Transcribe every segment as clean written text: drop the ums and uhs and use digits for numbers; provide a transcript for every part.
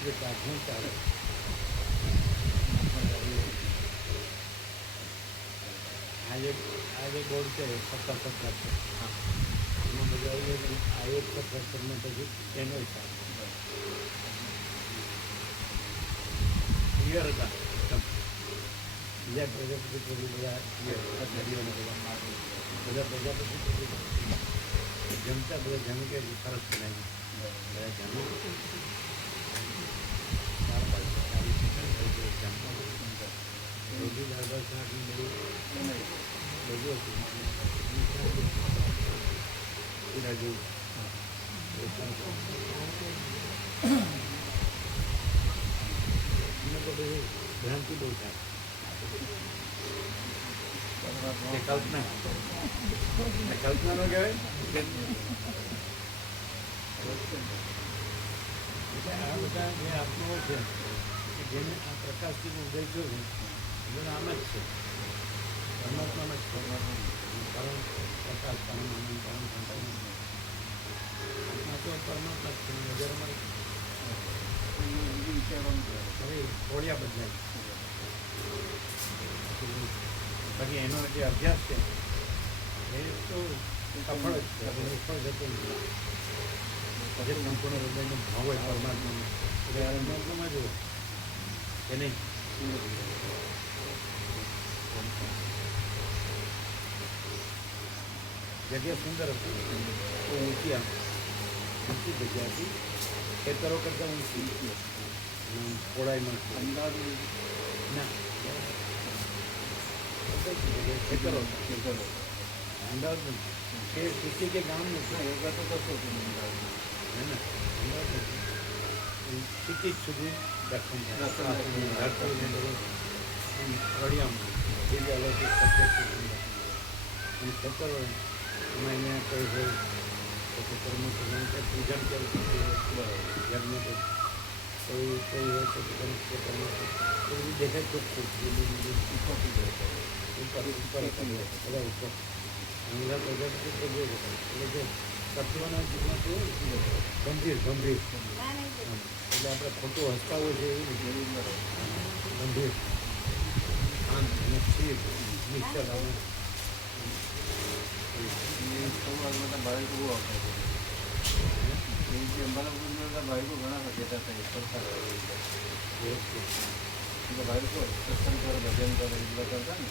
જતા હું ચાલે આજે બોર્ડ છે 17 છે હા એમાં બધા આ એક 17 ને પછી એનો હિસાબ ક્લિયર હતા બીજા પ્રજાપતિ બધા ક્લિયર નદીઓને બધા પ્રજાપતિ જમતા બધા જમી કે સરસ બનાવી બધા જમી રોટી દાળ શાક બધું બધું હતું જેવું તો બધું ભ્રાંતિ બહુ થાય કલ્પના કલ્પના નો કહેવાય આ બધા જે આત્માઓ છે કે જેને આ પ્રકાશથી ઉદય થયો છે એનું આમ જ છે પરમાત્મામાં જ કારણ પ્રકાશ પરમ આનંદ પરમ સંતાન આત્મા તો પરમાત્મા જ છે નજરમાં હવે થોડિયા બદલાય બાકી એનો જે અભ્યાસ છે એ તો સફળ જ છે નિષ્ફળ જતો નથી જે સંપૂર્ણ હૃદયનો ભાવ હોય પરમાત્માનો એટલે પરમાત્મામાં જુઓ કે નહીં જગ્યા સુંદર હતી તો ઊંચી આમ ઊંચી જગ્યા હતી ખેતરો કરતાં ઊંચી પહોળાઈમાં અંદાજ ના ખેતરો અંદાજ નથી કે સિટી કે ગામ નથી યોગા તો કશો હે ને અંદાજ નથી સિટી સુધી દર્શન થાય રળિયામાં એ જ અલૌકિક સબ્જેક્ટ અને ખેતરો એમાં અહીંયા કોઈ હોય તો ખેતરમાં પૂજન કેવું યજ્ઞ કોઈ હોય તો ખેતરમાં કોઈ દેખાય ચોખ્ખું ઉપર બધા ઉપર અંગલા પ્રજાપતિ તો જો એટલે કે તત્વના જીવનમાં કેવું ગંભીર એટલે આપણે ખોટું હસતા હોય છે એવું ગંભીર શાંત અને સ્થિર નિશ્ચલ અમે भाई को वो आता है भाई को घना देता था करता भाई को सत्संग कर भजन कर करता ने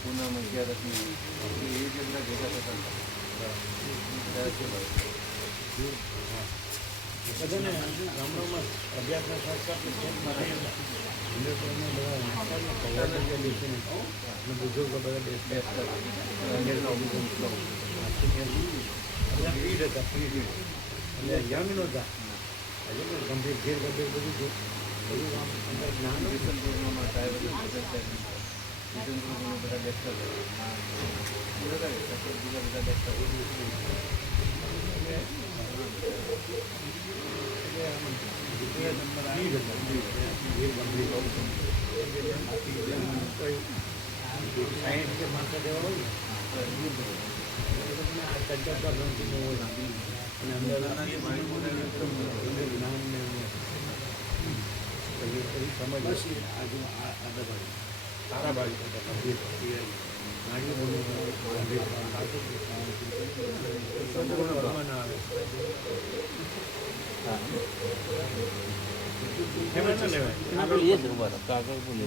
पूना में क्या रखनी ये जगह देखा था બધાને ગામડામાં અભ્યાસના સાથે બુઝુર્ગો બધા બેસતા પીઢ હતા પીઢ એટલે યંગ નહોતા હજુ પણ ગંભીર ઘેર ગંભીર બધું આમ અંદર જ્ઞાન સંપૂર્ણમાં સાહેબ બધા બેસતા બીજા બેસતા સાઈઠ કે માથા દેવા હોય ને આ ચર્ચા ગ્રંથિનો હોય અને અંદર જ્ઞાન ને સમજ આજુ આદા ભાઈ સારા ભાઈ નાડીઓ સંપૂર્ણ આવે કાગળ બોલે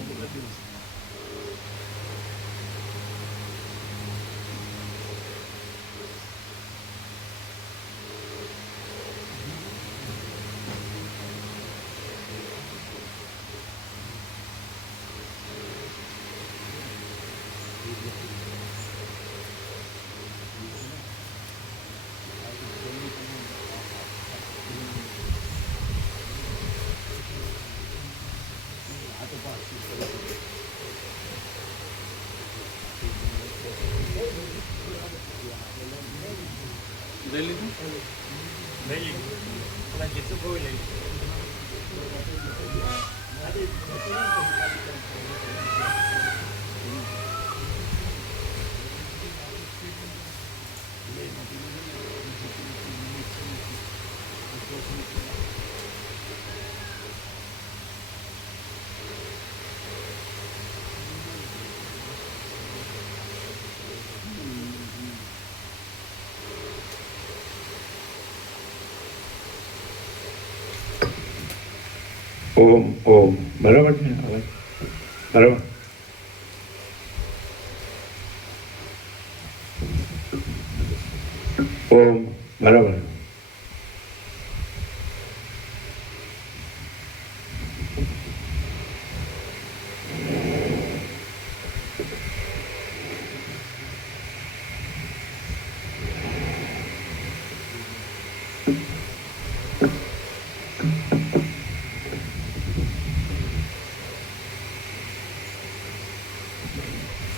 લઈ લીધું પેલા જેટલું કોઈ લઈ ઓમ ઓમ બરાબર છે અવાજ બરાબર. ઓમ બરાબર.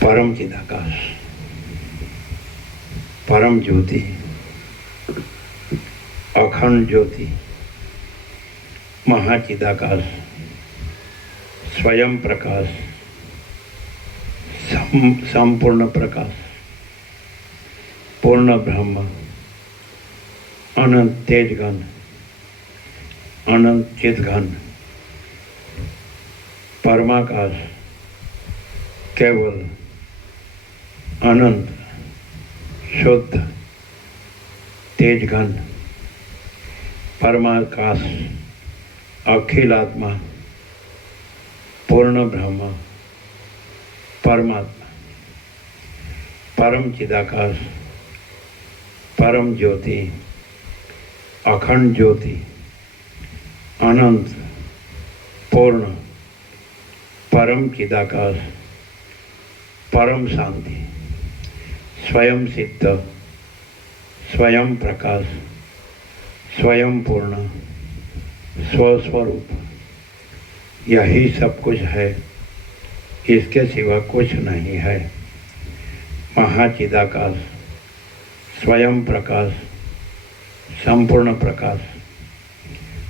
પરમ ચિદાકાશ, પરમ જ્યોતિ, અખંડ જ્યોતિ, મહાચિદાકાશ, સ્વયં પ્રકાશ, સંપૂર્ણ પ્રકાશ, પૂર્ણ બ્રહ્મ, અનંત તેજઘન, અનંત ચિદઘન, પરમાકાશ, કેવલ, અનંત, શુદ્ધ, તેજઘન, પરમાકાશ, અખિલાત્મા, પૂર્ણ બ્રહ્મ, પરમાત્મા, પરમ ચિદાકાશ, પરમ જ્યોતિ, અખંડ જ્યોતિ, અનંત, પૂર્ણ, પરમ ચિદાકાશ, પરમ શાંતિ, स्वयं सिद्ध, स्वयं प्रकाश, स्वयं पूर्ण, स्वस्वरूप, यही सब कुछ है, इसके सिवा कुछ नहीं है. महाचिदाकाश, स्वयं प्रकाश, संपूर्ण प्रकाश,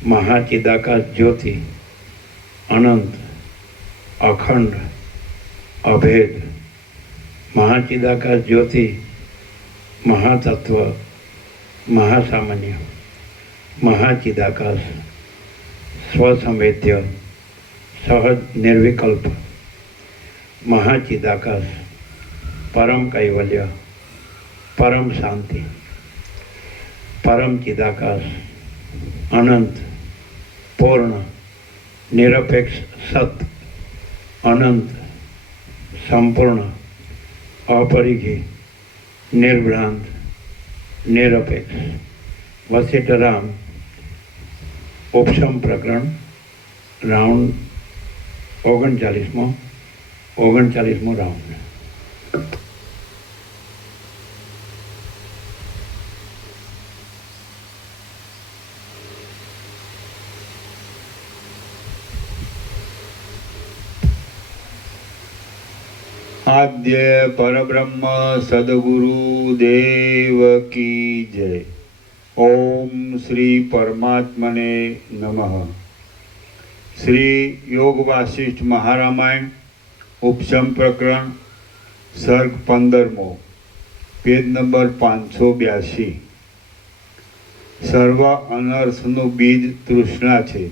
महाचिदाकाश ज्योति, अनंत, अखंड, अभेद, महाचिदाकाश ज्योति, महातत्व, महासामान्य, महाचिदाकाश, स्वसंवेद्य, सहज निर्विकल्प, महाचिदाकाश, परम कैवल्य, परम शांति, परम चिदाकाश, अनंत, पूर्ण, निरपेक्ष सत्य, अनंत, संपूर्ण, अपरिघी, निर्भ्रांत, निरपेक्ष. वशिष्ठ राम उपशम प्रकरण राउंड 39મો રાઉન્ડ. આદ્ય પરબ્રહ્મ સદગુરુ દેવ કી જય. ઓમ શ્રી પરમાત્મને નમઃ. શ્રી યોગ વાસિષ્ઠ મહારામાયણ ઉપશમ પ્રકરણ સર્ગ 15મો, પેજ નંબર 582. સર્વ અનર્થનું બીજ તૃષ્ણા છે.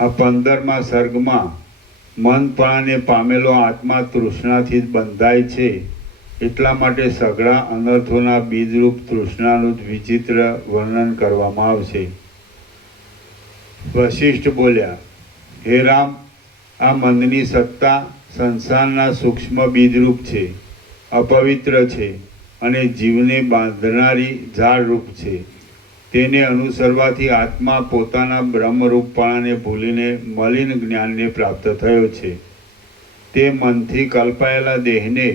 આ 15મા સર્ગમાં મનપણાને પામેલો આત્મા તૃષ્ણાથી જ બંધાય છે, એટલા માટે સઘળા અનર્થોના બીજરૂપ તૃષ્ણાનું જ વિચિત્ર વર્ણન કરવામાં આવશે. વશિષ્ઠ બોલ્યા, હે રામ, આ મનની સત્તા સંસારના સૂક્ષ્મ બીજરૂપ છે, અપવિત્ર છે અને જીવને બાંધનારી ઝાડરૂપ છે. તેને અનુસરવાથી આત્મા પોતાના બ્રહ્મરૂપપણાને ભૂલીને મલિન જ્ઞાનને પ્રાપ્ત થયો છે. તે મનથી કલ્પાયેલા દેહને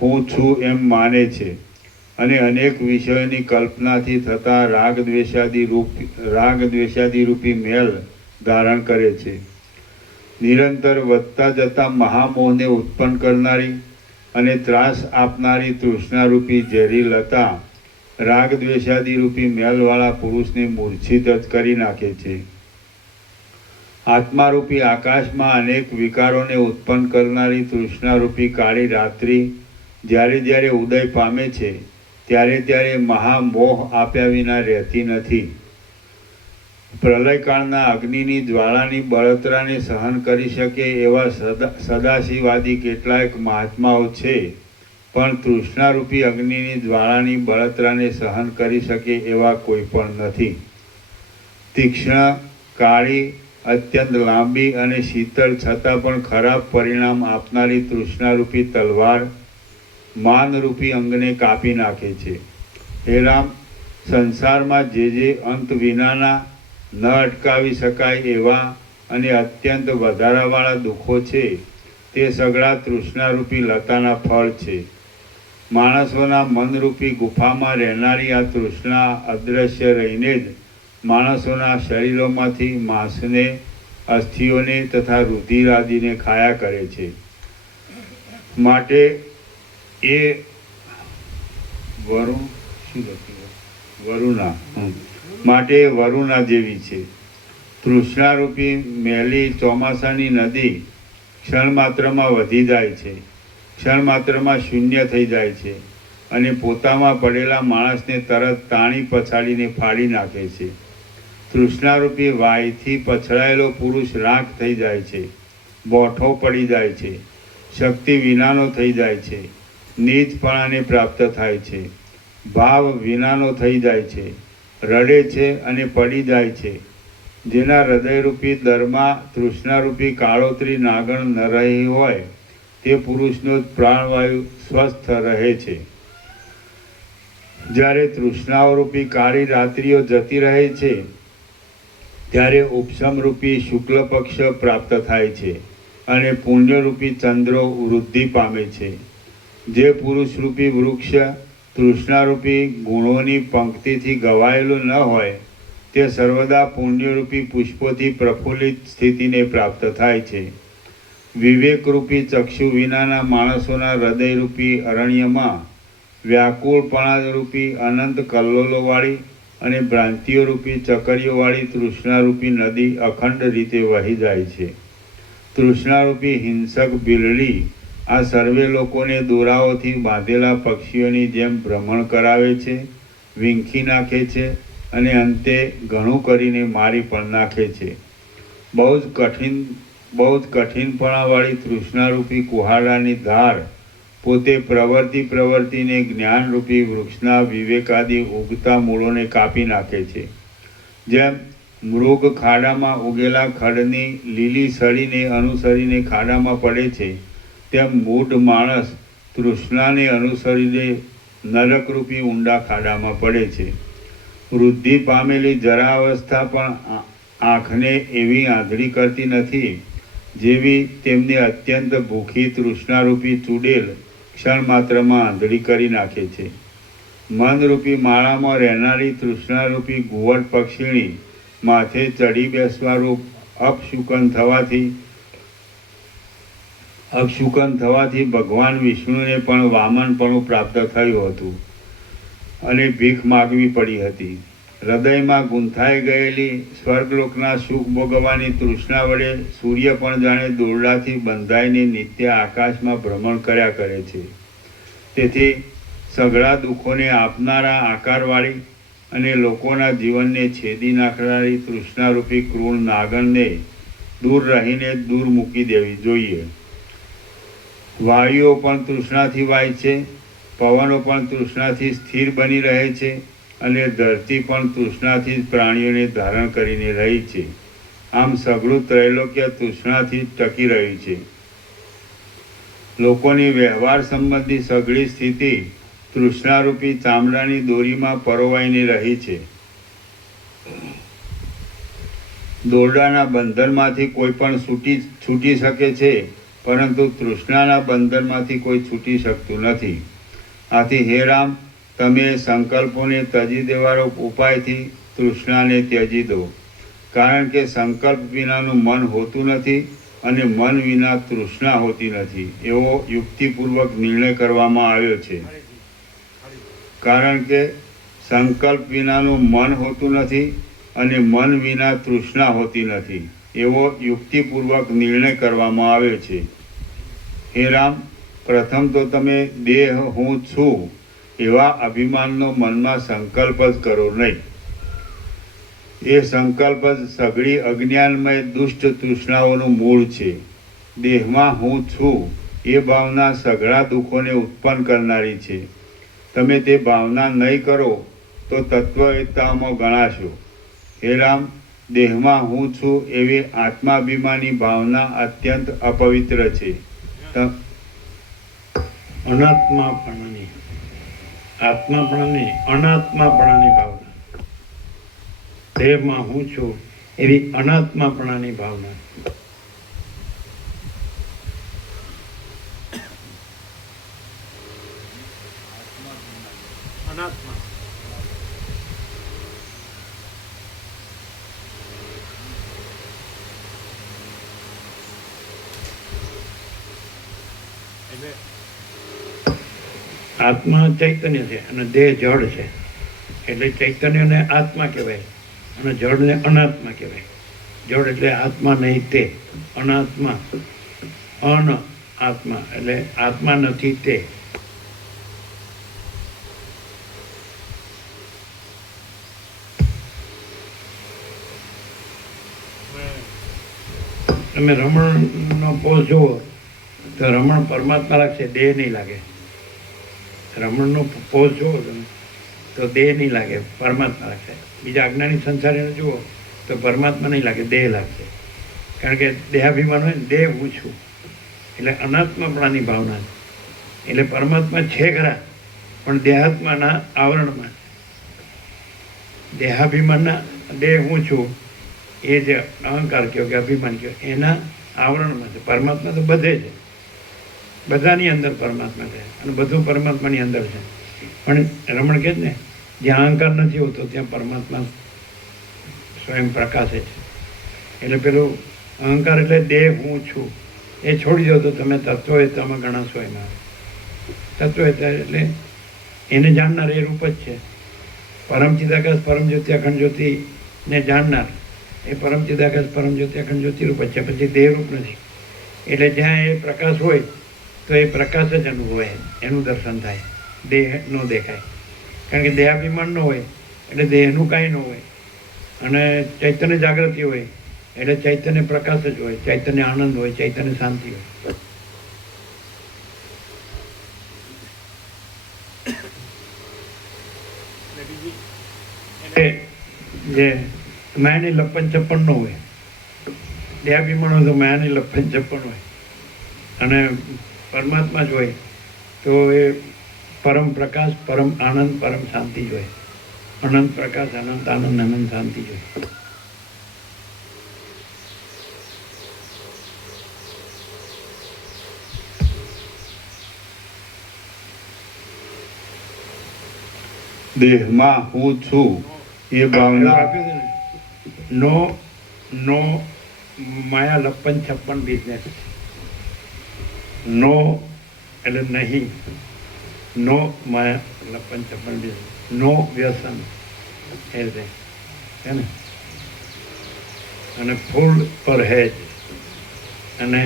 હું છું એમ માને છે અને અનેક વિષયોની કલ્પનાથી થતા રાગદ્વેષાદી રૂપી મેલ ધારણ કરે છે. નિરંતર વધતા જતા મહામોહને ઉત્પન્ન કરનારી અને ત્રાસ આપનારી તૃષ્ણારૂપી ઝેરી લતા રાગદ્વેષાદી રૂપી મેલવાળા પુરુષને મૂર્છિત જ કરી નાખે છે. આત્મારૂપી આકાશમાં અનેક વિકારોને ઉત્પન્ન કરનારી તૃષ્ણારૂપી કાળી રાત્રિ જ્યારે જ્યારે ઉદય પામે છે ત્યારે ત્યારે મહામોહ આપ્યા વિના રહેતી નથી. પ્રલયકાળના અગ્નિની જ્વાળાની બળતરાને સહન કરી શકે એવા સદાશિવાદી કેટલાક મહાત્માઓ છે, પણ તૃષ્ણારૂપી અગ્નિની જ્વાળાની બળતરાને સહન કરી શકે એવા કોઈ પણ નથી. તીક્ષ્ણ, કાળી અત્યંત લાંબી અને શીતળ છતાં પણ ખરાબ પરિણામ આપનારી તૃષ્ણારૂપી તલવાર માનરૂપી અંગને કાપી નાખે છે. હે રામ, સંસારમાં જે અંત વિનાના ન અટકાવી શકાય એવા અને અત્યંત વધારાવાળા દુઃખો છે તે સગળા તૃષ્ણારૂપી લતાના ફળ છે. માણસોના મનરૂપી ગુફામાં રહેનારી આ તૃષ્ણા અદૃશ્ય રહીને જ માણસોના શરીરોમાંથી માંસને, અસ્થિઓને તથા રુધિર આદિને ખાયા કરે છે. માટે એ વરુણા જેવી છે. તૃષ્ણારૂપી મેલી ચોમાસાની નદી ક્ષણ માત્રમાં વધી જાય છે, ક્ષણ માત્રમાં શૂન્ય થઈ જાય છે અને પોતામાં પડેલા માણસને તરત તાણી પછાડીને ફાડી નાખે છે. તૃષ્ણારૂપી વાયથી પછડાયેલો પુરુષ રાખ થઈ જાય છે, બોઠો પડી જાય છે, શક્તિ વિનાનો થઈ જાય છે, નીચપણાને પ્રાપ્ત થાય છે, ભાવ વિનાનો થઈ જાય છે, રડે છે અને પડી જાય છે. જેના હૃદયરૂપી દરમાં તૃષ્ણારૂપી કાળોતરી નાગણ ન રહી હોય તે પુરુષનો જ પ્રાણવાયુ સ્વસ્થ રહે છે. જ્યારે તૃષ્ણાઓરૂપી કાળી રાત્રિઓ જતી રહે છે ત્યારે ઉપશમરૂપી શુક્લ પક્ષ પ્રાપ્ત થાય છે અને પુણ્યરૂપી ચંદ્રો વૃદ્ધિ પામે છે. જે પુરુષરૂપી વૃક્ષ તૃષ્ણારૂપી ગુણોની પંક્તિથી ગવાયેલું ન હોય તે સર્વદા પુણ્યરૂપી પુષ્પોથી પ્રફુલ્લિત સ્થિતિને પ્રાપ્ત થાય છે. વિવેકરૂપી ચક્ષુ વિનાના માણસોના હૃદયરૂપી અરણ્યમાં વ્યાકુળપણારૂપી અનંત કલ્લોલોવાળી અને ભ્રાંતિઓરૂપી ચકરીઓવાળી તૃષ્ણારૂપી નદી અખંડ રીતે વહી જાય છે. તૃષ્ણારૂપી હિંસક બિલડી આ સર્વે લોકોને દોરાઓથી બાંધેલા પક્ષીઓની જેમ ભ્રમણ કરાવે છે, વીંખી નાખે છે અને અંતે ઘણું કરીને મારી પણ નાખે છે. બહુ જ કઠિનપણાવાળી તૃષ્ણારૂપી કુહાડાની ધાર પોતે પ્રવર્તીને જ્ઞાનરૂપી વૃક્ષના વિવેકાદી ઉગતા મૂળોને કાપી નાખે છે. જેમ મૃગ ખાડામાં ઉગેલા ખડની લીલી સળીને અનુસરીને ખાડામાં પડે છે તેમ મૂઢ માણસ તૃષ્ણાને અનુસરીને નરકરૂપી ઊંડા ખાડામાં પડે છે. વૃદ્ધિ પામેલી જરા અવસ્થા પણ આંખને એવી આંધળી કરતી નથી જેવી તેમની અત્યંત ભૂખી તૃષ્ણારૂપી ચૂડેલ ક્ષણ માત્રમાં આંધળી કરી નાખે છે. મનરૂપી માળામાં રહેનારી તૃષ્ણારૂપી ઘુવડ પક્ષીણી માથે ચડી બેસવારૂપ અપશુકન થવાથી ભગવાન વિષ્ણુને પણ વામનપણું પ્રાપ્ત થયું હતું અને ભીખ માગવી પડી હતી. હૃદયમાં ગૂંથાઈ ગયેલી સ્વર્ગલોકના સુખ ભોગવવાની તૃષ્ણા વડે સૂર્ય પણ જાણે દોરડાથી બંધાઈને નિત્ય આકાશમાં ભ્રમણ કર્યા કરે છે. તેથી સઘળા દુઃખોને આપનારા આકારવાળી અને લોકોના જીવનને છેદી નાખનારી તૃષ્ણારૂપી ક્રૂર નાગણને દૂર રહીને દૂર મૂકી દેવી જોઈએ. વાયુઓ પણ તૃષ્ણાથી વાય છે, પવનો પણ તૃષ્ણાથી સ્થિર બની રહે છે અને ધરતી પણ તૃષ્ણાથી જ પ્રાણીઓને ધારણ કરીને રહી છે. આમ સઘળું ત્રૈલોક્ય તૃષ્ણાથી જ ટકી રહ્યું છે. લોકોની વ્યવહાર સંબંધી સઘળી સ્થિતિ તૃષ્ણારૂપી ચામડાની દોરીમાં પરોવાઈને રહી છે. દોરડાના બંધનમાંથી કોઈ પણ છૂટી શકે છે, પરંતુ તૃષ્ણાના બંધનમાંથી કોઈ છૂટી શકતું નથી. આથી હે રામ, તમે સંકલ્પોને ત્યજી દેવાનો ઉપાયથી તૃષ્ણાને ત્યજી દો. કારણ કે સંકલ્પ વિનાનું મન હોતું નથી અને મન વિના તૃષ્ણા હોતી નથી એવો યુક્તિપૂર્વક નિર્ણય કરવામાં આવ્યો છે. કારણ કે સંકલ્પ વિનાનું મન હોતું નથી અને મન વિના તૃષ્ણા હોતી નથી એવો યુક્તિપૂર્વક નિર્ણય કરવામાં આવ્યો છે. હે રામ, પ્રથમ તો તમે દેહ હું છું એવા અભિમાનનો મનમાં સંકલ્પ જ કરો નહીં. એ સંકલ્પ જ સઘળી અજ્ઞાનમય દુષ્ટ તૃષ્ણાઓનું મૂળ છે. દેહમાં હું છું એ ભાવના સઘળા દુઃખોને ઉત્પન્ન કરનારી છે. તમે તે ભાવના નહીં કરો તો તત્વવેત્તાઓમાં ગણાશો. હે રામ, દેહમાં હું છું એવી આત્માભિમાની ભાવના અત્યંત અપવિત્ર છે. અનાત્માપણાની, આત્માપણાની અનાત્માપણાની ભાવના, દેહમાં હું છું એવી અનાત્માપણાની ભાવના. અનાત્મા એટલે આત્મા ચૈતન્ય છે અને દેહ જડ છે. એટલે ચૈતન્યને આત્મા કહેવાય અને જડને અનાત્મા કહેવાય. જડ એટલે આત્મા નહીં તે, અનાત્મા, અન આત્મા એટલે આત્મા નથી તે. તમે રમણનો પોઝ જુઓ તો રમણ પરમાત્મા લાગશે, દેહ નહીં લાગે. રમણનો પોઝ જુઓ તમે તો દેહ નહીં લાગે, પરમાત્મા લાગશે. બીજા અજ્ઞાની સંસારીને જુઓ તો પરમાત્મા નહીં લાગે, દેહ લાગશે. કારણ કે દેહાભિમાન હોય ને, દેહ હું છું એટલે અનાત્માપણાની ભાવના છે. એટલે પરમાત્મા છે ખરા પણ દેહાત્માના આવરણમાં. દેહાભિમાનના દેહ હું છું એ જે અહંકાર કહો કે અભિમાન કહો એના આવરણમાં છે. પરમાત્મા તો બધે છે, બધાની અંદર પરમાત્મા છે અને બધું પરમાત્માની અંદર છે. પણ રમણ કહે ને જ્યાં અહંકાર નથી હોતો ત્યાં પરમાત્મા સ્વયં પ્રકાશે છે. એટલે પેલું અહંકાર એટલે દેહ હું છું એ છોડી દો તો તમે તત્વવેતામાં ગણાશો. એમાં તત્વવેતા એટલે એને જાણનાર એ રૂપ જ છે. પરમ ચિદાકાશ પરમ જ્યોતિ અખંડ જ્યોતિને જાણનાર એ પરમ ચિદાકાશ પરમ જ્યોતિ અખંડ જ્યોતિ રૂપ જ છે, પછી દેહ રૂપ નથી. એટલે જ્યાં એ પ્રકાશ હોય તો એ પ્રકાશ જ અનુભવાય, એનું દર્શન થાય, દેહ ન દેખાય. કારણ કે દેહાભિમાન ન હોય એટલે દેહનું કાંઈ ન હોય અને ચૈતન્ય જાગૃતિ હોય એટલે ચૈતન્ય પ્રકાશ જ હોય, ચૈતન્ય આનંદ હોય, ચૈતન્ય શાંતિ હોય. જે માયાની લપન ચપ્પન ન હોય, દેહાભિમાન હોય તો માયાની લપન ચપ્પન હોય અને પરમાત્મા જ હોય તો એ પરમ પ્રકાશ, પરમ આનંદ, પરમ શાંતિ જ હોય. અનંત પ્રકાશ, અનંત આનંદ, અનંત શાંતિ જ હોય. દેહમાં હું છું એ ભાવના નો નો માયા લપન છપ્પન બિઝનેસ. નો એટલે નહીં, નો માયા લપન છપ્પન બિઝનેસ, નો વ્યસન એ રીતે છે ને. અને ફૂલ પરહેજ અને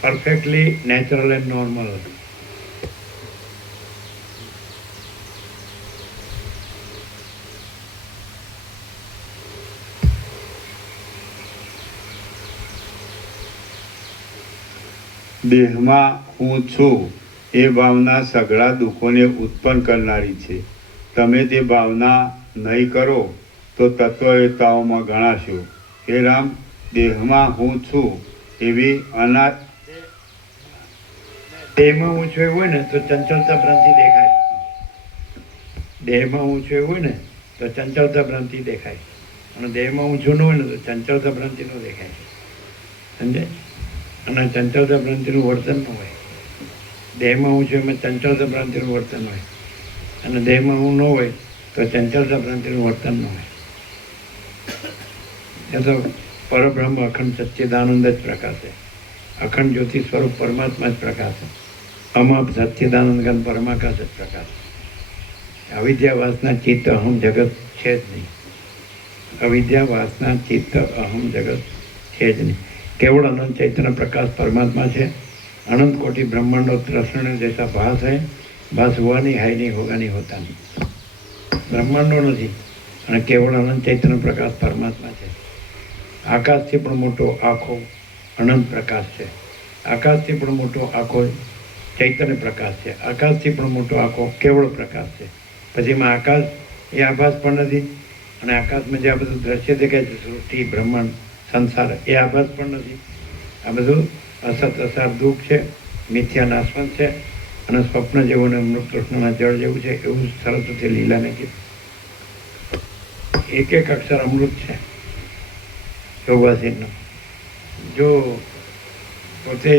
પરફેક્ટલી નેચરલ એન્ડ નોર્મલ. દેહમાં હું છું એ ભાવના સઘળા દુઃખોને ઉત્પન્ન કરનારી છે. તમે તે ભાવના નહીં કરો તો તત્વવેતાઓમાં ગણાશો. હે રામ, દેહમાં હું છું એવી દેહમાં હું છું એવું હોય ને તો ચંચળતા ભ્રાંતિ દેખાય. દેહમાં હું છું એવું હોય ને તો ચંચળતા ભ્રાંતિ દેખાય અને દેહમાં હું છું ન હોય ને તો ચંચળતા ભ્રાંતિ ન દેખાય. સમજાય? અને ચંચળતા ભ્રાંતિનું વર્તન ન હોય. દેહમાં હું છું એમાં ચંચળતા ભ્રાંતિનું વર્તન હોય અને દેહમાં હું ન હોય તો ચંચળતા ભ્રાંતિનું વર્તન ન હોય. એ તો પરબ્રહ્મ અખંડ સચ્ચિદાનંદ જ પ્રકાશે, અખંડ જ્યોતિ સ્વરૂપ પરમાત્મા જ પ્રકાશે, અમાપ સચ્ચિદાનંદ ઘન પરમાકાશ જ પ્રકાશ. અવિદ્યા વાસના ચિત્ત અહમ જગત છે જ નહીં. અવિદ્યા વાસના ચિત્ત અહમ જગત છે જ નહીં. केवल अनंत चैतन्य प्रकाश परमात्मा है. अनंत कोटि ब्रह्मांडो कृष्ण जैसा भास है. भास हुआ नहीं, है नहीं, होगा नहीं, होता नहीं. ब्रह्मांडो नहीं અને કેવળ અનંત ચૈતન્ય પ્રકાશ પરમાત્મા છે. આકાશથી પણ મોટો આખો અનંત પ્રકાશ છે. આકાશથી પણ મોટો આખો ચૈતન્ય પ્રકાશ છે. આકાશથી પણ મોટો આખો કેવળ પ્રકાશ છે. પછી એમાં આકાશ એ આભાસ પણ નથી અને આકાશમાં જે આ બધું દ્રશ્ય દેખાય છે, સૃષ્ટિ, બ્રહ્માંડ, સંસાર, એ આભાસ પણ નથી. આ બધું અસત અસાર દુઃખ છે, મિથ્યા નાશવંત છે, અને સ્વપ્ન જેવું ને અમૃત કૃષ્ણના જળ જેવું છે, એવું સરસ રીતે લીલાને કીધું. એક એક અક્ષર અમૃત છે યોગાસીનનો. જો પોતે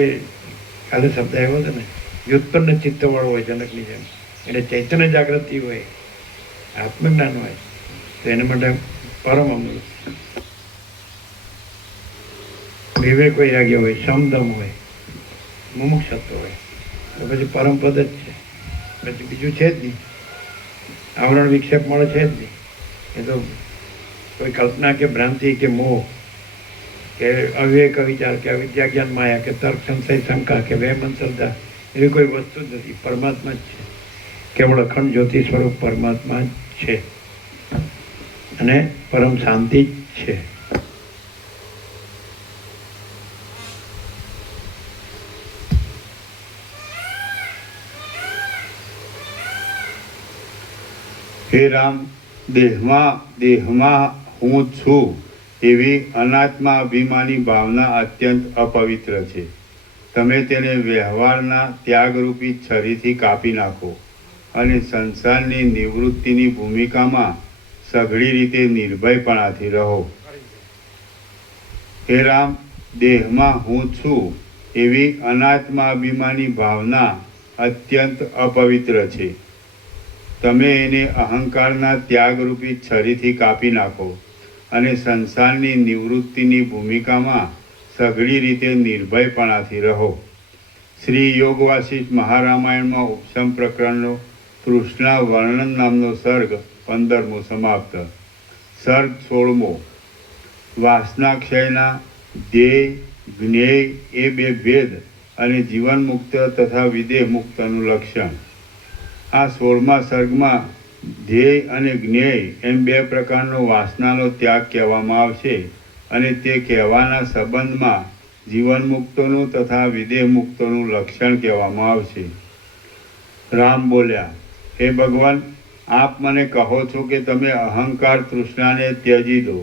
કાલે શબ્દ આવ્યો હતો ને, વ્યુત્પન્ન ચિત્તવાળો હોય જનકની જેમ, એટલે ચૈતન્ય જાગૃતિ હોય, આત્મજ્ઞાન હોય, તો એના માટે પરમ અમૃત. વિવેક વૈરાગ્ય હોય, સમદમ હોય, મુમુક્ષત્વ હોય, તો પછી પરમ પદ જ છે. પછી બીજું છે જ નહીં. આવરણ વિક્ષેપ મળે છે જ નહીં. એ તો કોઈ કલ્પના કે ભ્રાંતિ કે મોહ કે અવિવેક વિચાર કે અવિદ્યા જ્ઞાન માયા કે તર્ક સંશય શંકા કે વહેમ શ્રદ્ધા એવી કોઈ વસ્તુ જ નથી. પરમાત્મા જ છે. કેવળ અખંડ જ્યોતિ સ્વરૂપ પરમાત્મા જ છે અને પરમ શાંતિ જ છે. હે રામ, દેહમાં હું છું એવી અનાત્મા અભિમાની ભાવના અત્યંત અપવિત્ર છે. તમે તેને વ્યવહારના ત્યાગરૂપી છરીથી કાપી નાખો અને સંસારની નિવૃત્તિની ભૂમિકામાં સઘળી રીતે નિર્ભયપણાથી રહો. હે રામ, દેહમાં હું છું એવી અનાત્મા અભિમાની ભાવના અત્યંત અપવિત્ર છે. તમે એને અહંકારના ત્યાગરૂપી છરીથી કાપી નાખો અને સંસારની નિવૃત્તિની ભૂમિકામાં સઘળી રીતે નિર્ભયપણાથી રહો. શ્રી યોગ વાસિષ્ઠ મહારામાયણમાં ઉપસમ પ્રકરણનો તૃષ્ણા વર્ણન નામનો સર્ગ 15મો સમાપ્ત. સર્ગ 16મો. વાસનાક્ષયના ધ્યેય જ્ઞેય એ બે ભેદ અને જીવન મુક્ત તથા વિદેહ મુક્તનું લક્ષણ. આ 16મા સર્ગમાં ધ્યેય અને જ્ઞેય એમ બે પ્રકારનો વાસનાનો ત્યાગ કહેવામાં આવશે અને તે કહેવાના સંબંધમાં જીવન મુક્તોનું તથા વિદેહ મુક્તોનું લક્ષણ કહેવામાં આવશે. રામ બોલ્યા, હે ભગવાન, આપ મને કહો છો કે તમે અહંકાર તૃષ્ણાને ત્યજી દો,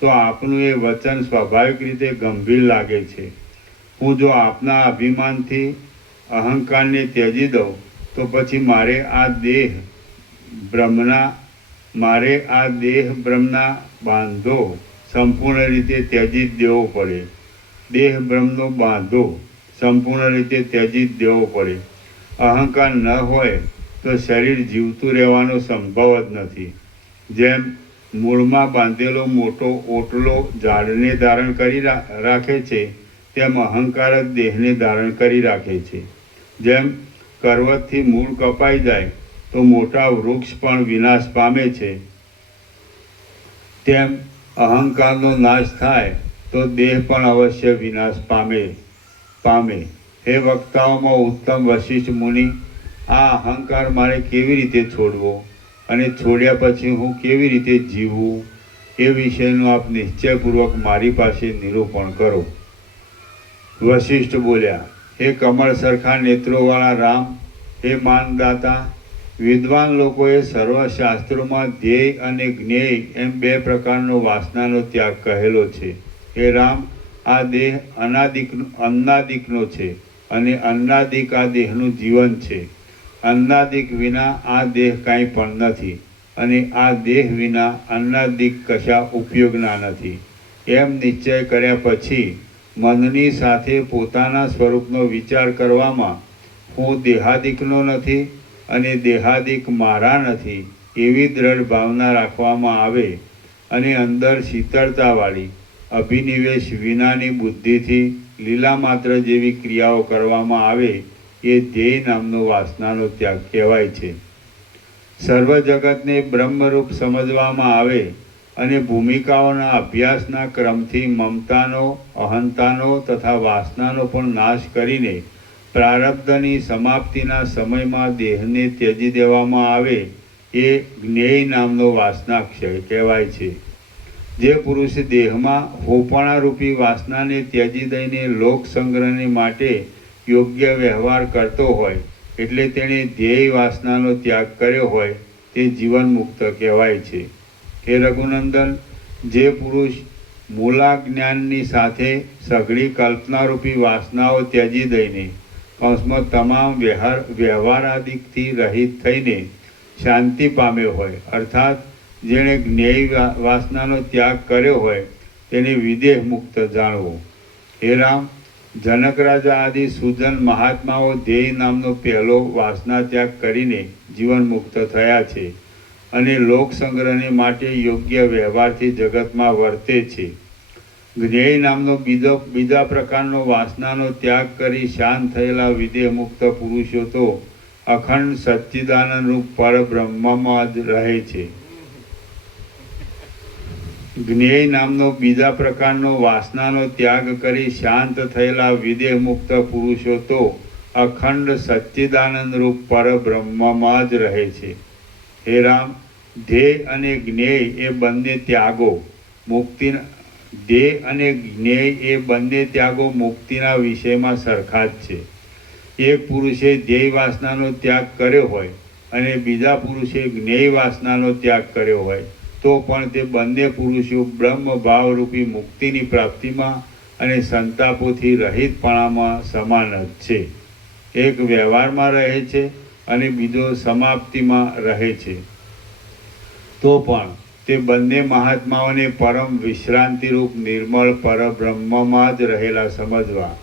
તો આપનું એ વચન સ્વાભાવિક રીતે ગંભીર લાગે છે. હું જો આપના અભિમાનથી અહંકારને ત્યજી દઉં તો પછી મારે આ દેહ બ્રહ્મના બાંધો સંપૂર્ણ રીતે ત્યજી જ દેવો પડે. દેહ બ્રહ્મનો બાંધો સંપૂર્ણ રીતે ત્યજી જ દેવો પડે. અહંકાર ન હોય તો શરીર જીવતું રહેવાનો સંભવ જ નથી. જેમ મૂળમાં બાંધેલો મોટો ઓટલો ઝાડને ધારણ કરી રાખે છે, તેમ અહંકાર જ દેહને ધારણ કરી રાખે છે. જેમ કરવતથી મૂળ કપાઈ જાય તો મોટા વૃક્ષ પણ વિનાશ પામે છે, તેમ અહંકારનો નાશ થાય તો દેહ પણ અવશ્ય વિનાશ પામે. હે વક્તાઓમાં ઉત્તમ વશિષ્ઠ મુનિ, આ અહંકાર મારે કેવી રીતે છોડવો અને છોડ્યા પછી હું કેવી રીતે જીવવું, એ વિષયનું આપ નિશ્ચયપૂર્વક મારી પાસે નિરૂપણ કરો. વશિષ્ઠ બોલ્યા, હે કમળ સરખા નેત્રોવાળા રામ, હે માનદાતા, વિદ્વાન લોકોએ સર્વશાસ્ત્રોમાં ધ્યેય અને જ્ઞેય એમ બે પ્રકારનો વાસનાનો ત્યાગ કહેલો છે. હે રામ, આ દેહ અન્નાદિકનો છે અને અન્નાદિક આ દેહનું જીવન છે. અન્નાદિક વિના આ દેહ કાંઈ પણ નથી અને આ દેહ વિના અન્નાદિક કશા ઉપયોગના નથી. એમ નિશ્ચય કર્યા પછી મનની સાથે પોતાના સ્વરૂપનો વિચાર કરવામાં હું દેહાદિકનો નથી અને દેહાદિક મારા નથી એવી દ્રઢ ભાવના રાખવામાં આવે અને અંદર શીતળતાવાળી અભિનિવેશ વિનાની બુદ્ધિથી લીલા માત્ર જેવી ક્રિયાઓ કરવામાં આવે એ ધ્યેય નામનો વાસનાનો ત્યાગ કહેવાય છે. સર્વ જગતને બ્રહ્મરૂપ સમજવામાં આવે અને ભૂમિકાઓના અભ્યાસના ક્રમથી મમતાનો, અહંતાનો તથા વાસનાનો પણ નાશ કરીને પ્રારબ્ધની સમાપ્તિના સમયમાં દેહને ત્યજી દેવામાં આવે એ જ્ઞેય નામનો વાસનાક્ષય કહેવાય છે. જે પુરુષ દેહમાં હોપણારૂપી વાસનાને ત્યજી દઈને લોક સંગ્રહને માટે યોગ્ય વ્યવહાર કરતો હોય, એટલે તેણે ધ્યેય વાસનાનો ત્યાગ કર્યો હોય તે જીવન મુક્ત કહેવાય છે. હે રઘુનંદન, જે પુરુષ મૂલા જ્ઞાનની સાથે સઘળી કલ્પનારૂપી વાસનાઓ ત્યજી દઈને કૌંસમાં તમામ વ્યવહારાદિકથી રહિત થઈને શાંતિ પામ્યો હોય, અર્થાત જેણે જ્ઞેય વાસનાનો ત્યાગ કર્યો હોય તેને વિદેહ મુક્ત જાણવો. હે રામ, જનક રાજા આદિ સુજન મહાત્માઓ ધ્યેય નામનો પહેલો વાસના ત્યાગ કરીને જીવન મુક્ત થયા છે અને લોક સંગ્રહને માટે યોગ્ય વ્યવહારથી જગતમાં વર્તે છે. જ્ઞેય નામનો બીજા પ્રકારનો વાસનાનો ત્યાગ કરી શાંત થયેલા વિદેહ મુક્ત પુરુષો તો અખંડ સચ્ચિદાનંદ રૂપ પરબ્રહ્મમાં જ રહે છે. જ્ઞેય નામનો બીજા પ્રકારનો વાસનાનો ત્યાગ કરી શાંત થયેલા વિદેહ મુક્ત પુરુષો તો અખંડ સચ્ચિદાનંદ રૂપ પરબ્રહ્મમાં જ રહે છે. હે રામ, ધ્યેય અને જ્ઞેય એ બંને ત્યાગો મુક્તિના વિષયમાં સરખા જ છે. એક પુરુષે ધ્યેય વાસનાનો ત્યાગ કર્યો હોય અને બીજા પુરુષે જ્ઞેય વાસનાનો ત્યાગ કર્યો હોય તો પણ તે બંને પુરુષો બ્રહ્મ ભાવરૂપી મુક્તિની પ્રાપ્તિમાં અને સંતાપોથી રહિતપણામાં સમાન જ છે. એક વ્યવહારમાં રહે છે અને બીજો સમાપ્તિમાં રહે છે, તો પણ તે બંને મહાત્માઓને પરમ વિશ્રાંતિરૂપ નિર્મળ પરબ્રહ્મમાં જ રહેલા સમજવા.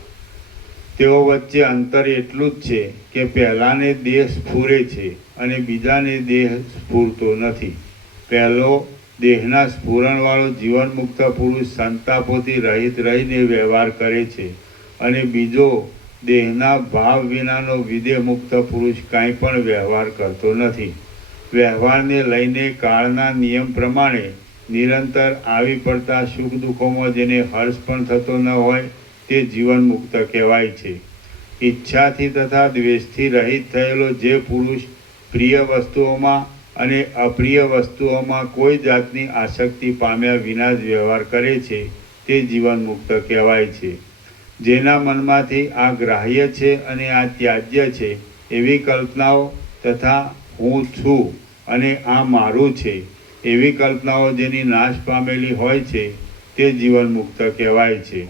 તેઓ વચ્ચે અંતર એટલું જ છે કે પહેલાને દેહ સ્ફુરે છે અને બીજાને દેહ સ્ફુરતો નથી. પહેલો દેહના સ્ફુરણવાળો જીવનમુક્ત પુરુષ સંતાપોથી રહિત રહીને વ્યવહાર કરે છે અને બીજો દેહના ભાવ વિનાનો વિદેહ મુક્ત પુરુષ કાંઈ પણ વ્યવહાર કરતો નથી. વ્યવહારને લઈને કાળના નિયમ પ્રમાણે નિરંતર આવી પડતા સુખ દુઃખોમાં જેને હર્ષ પણ થતો ન હોય તે જીવન મુક્ત કહેવાય છે. ઈચ્છાથી તથા દ્વેષથી રહિત થયેલો જે પુરુષ પ્રિય વસ્તુઓમાં અને અપ્રિય વસ્તુઓમાં કોઈ જાતની આસક્તિ પામ્યા વિના જ વ્યવહાર કરે છે તે જીવન મુક્ત કહેવાય છે. જેના મનમાંથી આ ગ્રાહ્ય છે અને આ ત્યાજ્ય છે એવી કલ્પનાઓ તથા હું છું અને આ મારું છે એવી કલ્પનાઓ જેની નાશ પામેલી હોય છે તે જીવન મુક્ત કહેવાય છે.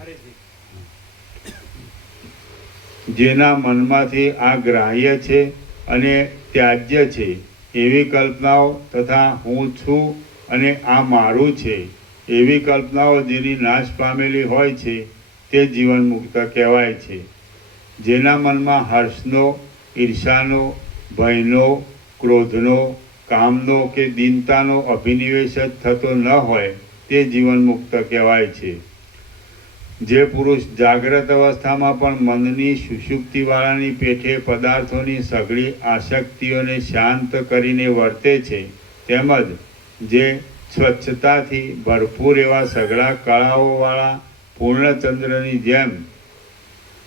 જેના મનમાંથી આ ગ્રાહ્ય છે અને ત્યાજ્ય છે એવી કલ્પનાઓ તથા હું છું અને આ મારું છે એવી કલ્પનાઓ જેની નાશ પામેલી હોય છે તે જીવન મુક્ત કહેવાય છે. જેના મનમાં હર્ષનો, ઈર્ષાનો, ભયનો, ક્રોધનો, કામનો કે દીનતાનો અભિનિવેશ જ થતો ન હોય તે જીવન મુક્ત કહેવાય છે. જે પુરુષ જાગ્રત અવસ્થામાં પણ મનની સુષુપ્તિવાળાની પેઠે પદાર્થોની સઘળી આસક્તિઓને શાંત કરીને વર્તે છે, તેમજ જે સ્વચ્છતાથી ભરપૂર એવા સઘળા કળાઓવાળા પૂર્ણચંદ્રની જેમ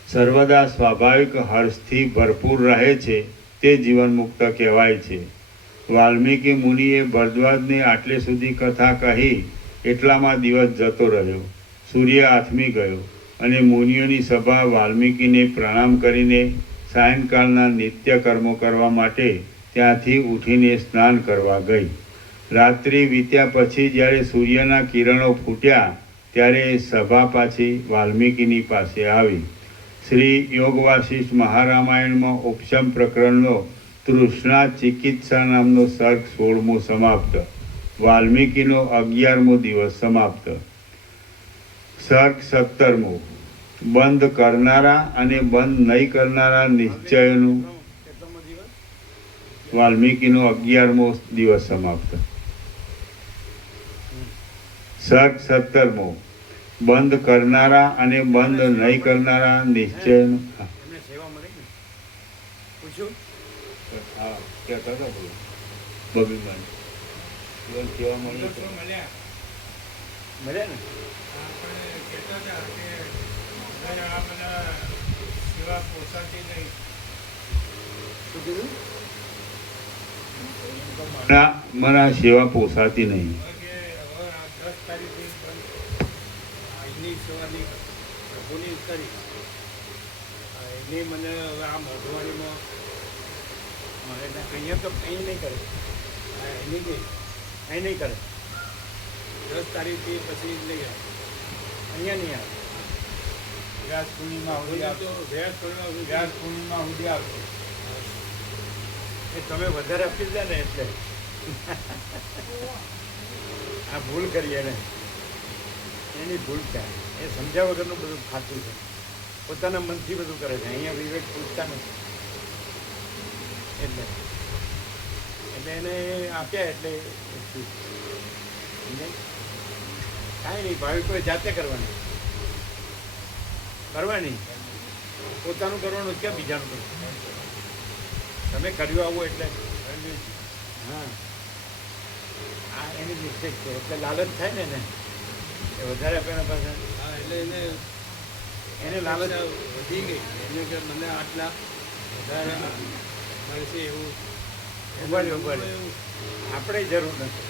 સર્વદા સ્વાભાવિક હર્ષથી ભરપૂર રહે છે તે જીવન મુક્ત કહેવાય છે. વાલ્મીકી મુનિએ ભરદ્વાજને આટલે સુધી કથા કહી એટલામાં દિવસ જતો રહ્યો. સૂર્ય આથમી ગયો અને મુનિઓની સભા વાલ્મીકીને પ્રણામ કરીને સાયંકાળના નિત્ય કર્મો કરવા માટે ત્યાંથી ઉઠીને સ્નાન કરવા ગઈ. રાત્રિ વીત્યા પછી જ્યારે સૂર્યના કિરણો ફૂટ્યા ત્યારે એ સભા પાછી વાલ્મીકીની પાસે આવી. શ્રી યોગ વાસિષ્ઠ મહારામાયણમાં ઉપશમ પ્રકરણનો તૃષ્ણા ચિકિત્સા નામનો સર્ગ 16મો સમાપ્ત. વાલ્મીકીનો 11મો દિવસ સમાપ્ત. સર્ગ 17મો બંધ કરનારા અને બંધ નહીં કરનારા નિશ્ચયોનું. વાલ્મીકીનો 11મો દિવસ સમાપ્ત. સર્ગ 17મો બંધ કરનારા અને બંધ નહીં કરનારા નિશ્ચયનું. મને આ સેવા પોસાતી નહીં. મને હવે આ મોઢવાડીમાં અહીંયા તો કંઈ નહીં કરે, અહીં નહીં કરે. 10 તારીખથી પછી લઈ આવે. અહીંયા નહીં આવે. વ્યાસ પૂર્ણિમા સુધી તો વ્યાસ કરવા વ્યાસ પૂર્ણિમા સુધી આવશે. એ તમે વધારે આપી દીધા ને એટલે આ ભૂલ કરી એને, એની ભૂલ છે. એ સમજ્યા વગરનું બધું ખાતું છે, પોતાના મનથી બધું કરે છે. અહીંયા વિવેક પૂછતા નથી. એટલે એને આપ્યા એટલે સમજાય? કાંઈ નહીં, ભાવિકોએ જાતે કરવાની પોતાનું કરવાનું, ક્યાં બીજાનું કરવાનું. તમે કર્યું આવો એટલે હા, આ એની મિસ્ટેક છે. એટલે લાલચ થાય ને એને, એ વધારે આપે પાસે. હા, એટલે એને લાલચ વધી ગઈ. એને કે મને આટલા વધારે મળશે એવું ઉભાડી આપણે જરૂર નથી.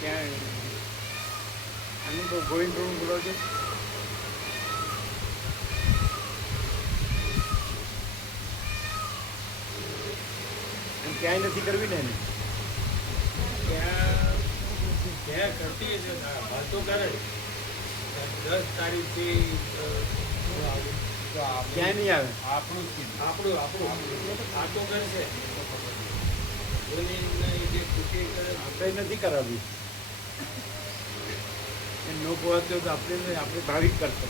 ક્યાં આનું તો ગોવિંદ બોલો છે. ક્યાંય નથી કરવી ને એને. ત્યાં કરતી છે, વાતો કરે. 10 તારીખથી ક્યાંય નહીં આવે. આપણું આ તો કરશે. બોલીને જે ખુશી કરે આપણે નથી કરાવવી. એ નો પહોંચ્યો તો આપણે ભાવિક કરશે.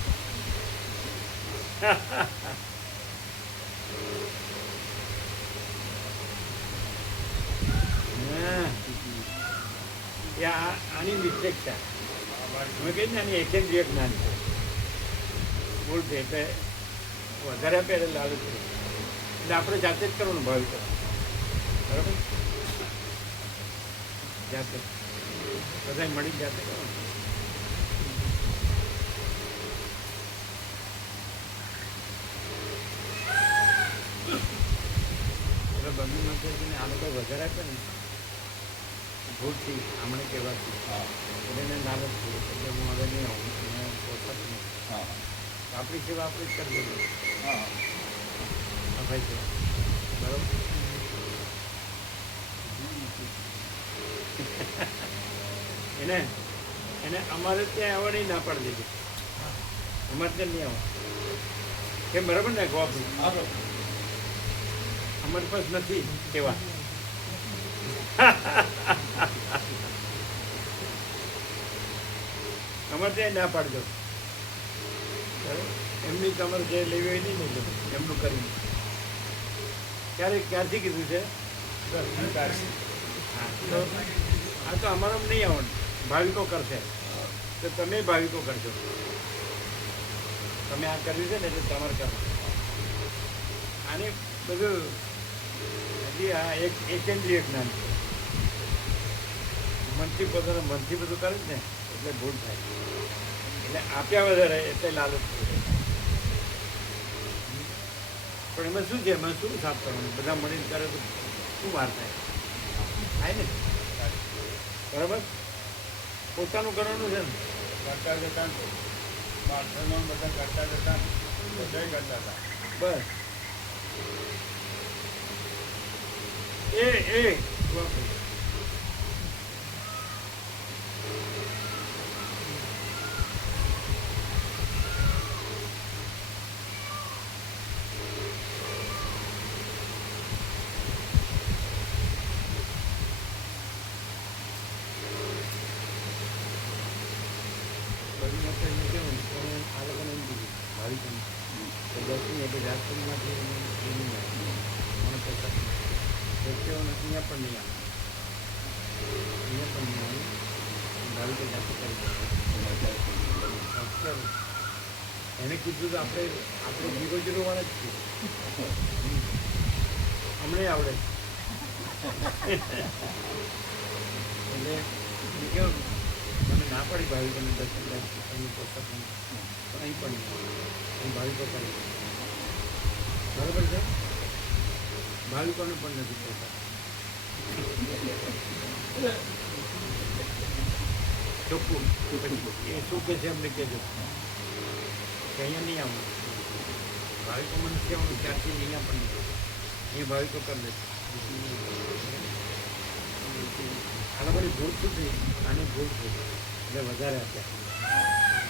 આની મિસ્ટેક છે. અમે કહીએ ને આની એકેન્દ્રિય જ્ઞાન છે, ભૂલ છે. એટલે વધારે આપે એટલે લાલચ છે. એટલે આપણે જાતે જ કરવાનું ભાવિક બરાબર, જાતે બધા મળી જાતે કરવાનું. એટલે બંને માટે આ લોકો વધારે આપે ને ભૂલથી હમણાં કહેવાથી એટલે એને લાલચ થઈ એટલે હું હવે નહીં આવું, એને પોષક નહીં. આપણી સેવા આપણે જ કરવી જોઈએ. ભાઈ સેવા બરાબર. એને અમારે ત્યાં આવવાની ના પાડી દીધી. અમારે ત્યાં નહીં આવવા કેમ? બરાબર ને કહો આપણે અમારી પાસે નથી કેવા. અમારે ત્યાં ના પાડજો. એમની તમારે જે લેવી હોય નહીં ને એમનું કરીને. ક્યારથી કીધું છે? હા તો અમારા નહીં આવવાનું, ભાવિકો કરશે. તો તમે ભાવિકો કરજો. તમે આ કર્યું છે ને એટલે તમારે કરવું. આને બધું હજી આ એકેન્દ્રિય જ્ઞાન છે. મનથી પોતાના મનથી બધું કરે ને એટલે ભૂલ થાય. એટલે આપ્યા વધારે એટલે લાલચ થાય. પણ એમાં શું છે? એમાં શું સાફ કરવાનું? બધા મળીને કરે તો શું વાર થાય ને? બરાબર, પોતાનું કરવાનું છે ને. કરતા જતા બાળકોમાં બધા કરતા જતા બધા કરતા હતા. બસ એ બધી મત એમ કેવું આ લોકોને એમ કીધું ભાવિકોને તો 10ની એટલે રાજકોટમાંથી એની મને પૈસા વ્યક્તિઓ અહીંયા પણ નહીં આવે, અહીંયા પણ નહીં આવે. ભાવિકો જાતે કરી એને કીધું તો આપણે 0-0 વાળા જ છીએ. હમણાં આવડે એટલે કેવું મને ના પડી ભાવિકોને દર્શન એની પોષક પણ અહીં પણ અહીં ભાવિકો કરે બરાબર છે. ભાવિકોને પણ નથી પોષક. ચોખ્ખું એ શું કે છે અમને કહેજો કે અહીંયા નહીં આવવાનું. ભાવિકો મને કહેવાનું ત્યારથી અહીંયા પણ નહીં એ ભાવિકો કરી લે. આ લોકોની ભૂલ શું થઈ, આની ભૂલ થઈ એટલે વધારે આપ્યા,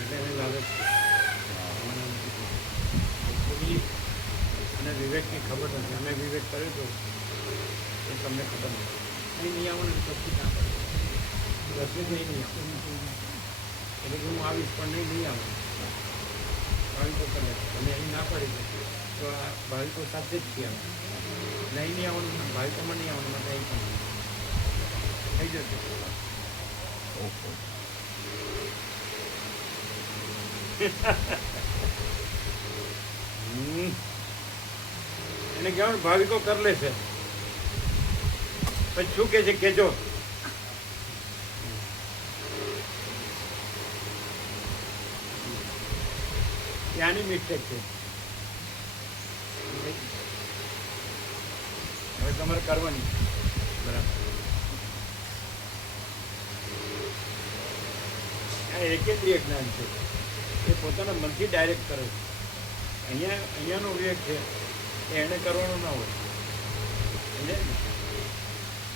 એટલે એને લાલચ છે. અને વિવેકની ખબર નથી. અમે વિવેક કર્યો હતો એ તમને ખબર નથી. અહીં નહીં આવવાનું પછી ના પડે, રસી નહીં આવું એટલે કે હું આવીશ પણ નહીં આવવાનું. ભાવિકો કરે તમે અહીં ના પડી તો આ ભાવિકો સાથે જ થયા નહીં આવવાનું, ભાવિકોમાં નહીં આવવાનું, માટે અહીં પણ થઈ જશે. એને કહેવાનું ભાવિકો કરી લેશે, પછી શું કે છે કેજો. ત્યાંની મિસ્ટેક છે. હવે તમારે કરવાની બરાબર. આ એકેન્દ્રીય જ્ઞાન છે, એ પોતાના મનથી ડાયરેક્ટ કરે છે. અહીંયાનો વિવેક છે એ એને કરવાનો ના હોય. સમજાય ને?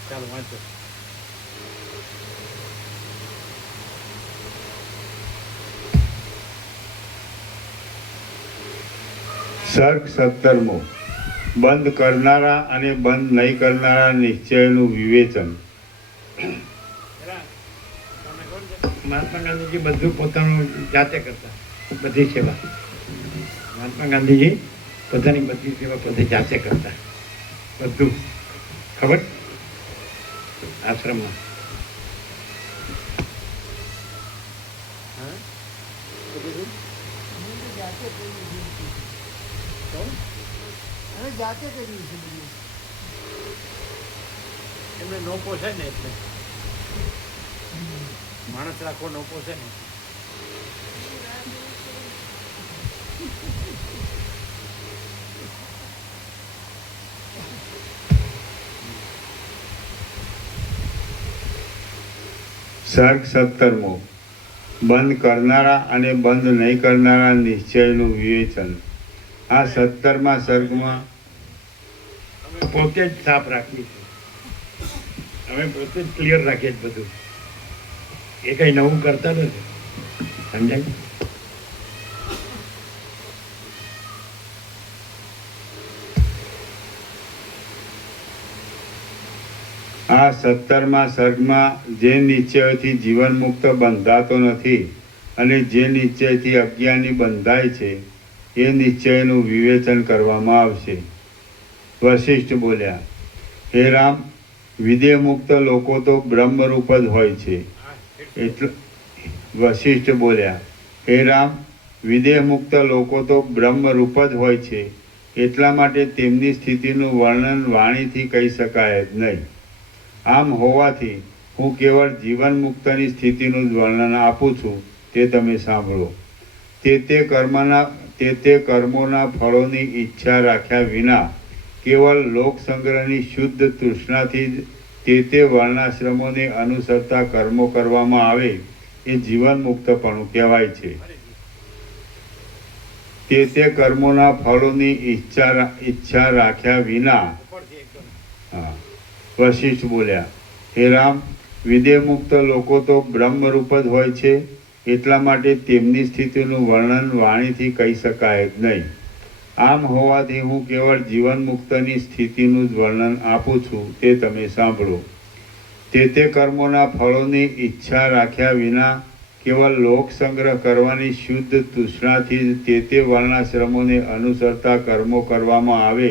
ચાલો વાંચો. સર્ગ 17મો. બંધ કરનારા અને બંધ નહીં કરનારા નિશ્ચયનું વિવેચન. મહાત્મા ગાંધીજી બધું પોતાનું જાતે કરતા, બધી સેવા. મહાત્મા ગાંધીજી પોતાની બધી સેવા પોતે જાતે કરતા, બધું. ખબર? આશ્રમમાં જાતે કર્યું છે બધું. એમને નો પોસાય ને, એટલે માણસ રાખવો નો પોસાય ને. સર્ગ 17મો. બંધ કરનારા અને બંધ નહીં કરનારા નિશ્ચયનું વિવેચન. આ 17મા સર્ગમાં અમે પોતે જ સાફ રાખીએ છીએ, અમે પોતે જ ક્લિયર રાખીએ છીએ બધું. એ કંઈ નવું કરતા નથી. સમજાય? આ 17મા સર્ગમાં જે નિશ્ચયોથી જીવન મુક્ત બંધાતો નથી અને જે નિશ્ચયથી અજ્ઞાની બંધાય છે એ નિશ્ચયનું વિવેચન કરવામાં આવશે. વશિષ્ઠ બોલ્યા, હે રામ, વિદેહ મુક્ત લોકો તો બ્રહ્મરૂપ જ હોય છે. વશિષ્ઠ બોલ્યા, હે રામ, વિદેહ મુક્ત લોકો તો બ્રહ્મરૂપ જ હોય છે, એટલા માટે તેમની સ્થિતિનું વર્ણન વાણીથી કહી શકાય જ નહીં. આમ હોવાથી હું કેવળ જીવન મુક્તની સ્થિતિનું જ વર્ણન આપું છું, તે તમે સાંભળો. તે કર્મોના ફળોની ઈચ્છા રાખ્યા વિના કેવળ લોકસંગ્રહની શુદ્ધ તૃષ્ણાથી જ તે વર્ણાશ્રમોને અનુસરતા કર્મો કરવામાં આવે એ જીવન મુક્તપણું કહેવાય છે. તે કર્મોના ફળોની ઈચ્છા રાખ્યા વિના. હા. વશિષ્ઠ બોલ્યા, હે રામ, વિદેહ મુક્ત લોકો તો બ્રહ્મરૂપ જ હોય છે, એટલા માટે તેમની સ્થિતિનું વર્ણન વાણીથી કહી શકાય જ નહીં. આમ હોવાથી હું કેવળ જીવન મુક્તની સ્થિતિનું જ વર્ણન આપું છું, તે તમે સાંભળો. તે કર્મોના ફળોની ઈચ્છા રાખ્યા વિના કેવળ લોક સંગ્રહ કરવાની શુદ્ધ તૃષ્ણાથી જ તે વર્ણાશ્રમોને અનુસરતા કર્મો કરવામાં આવે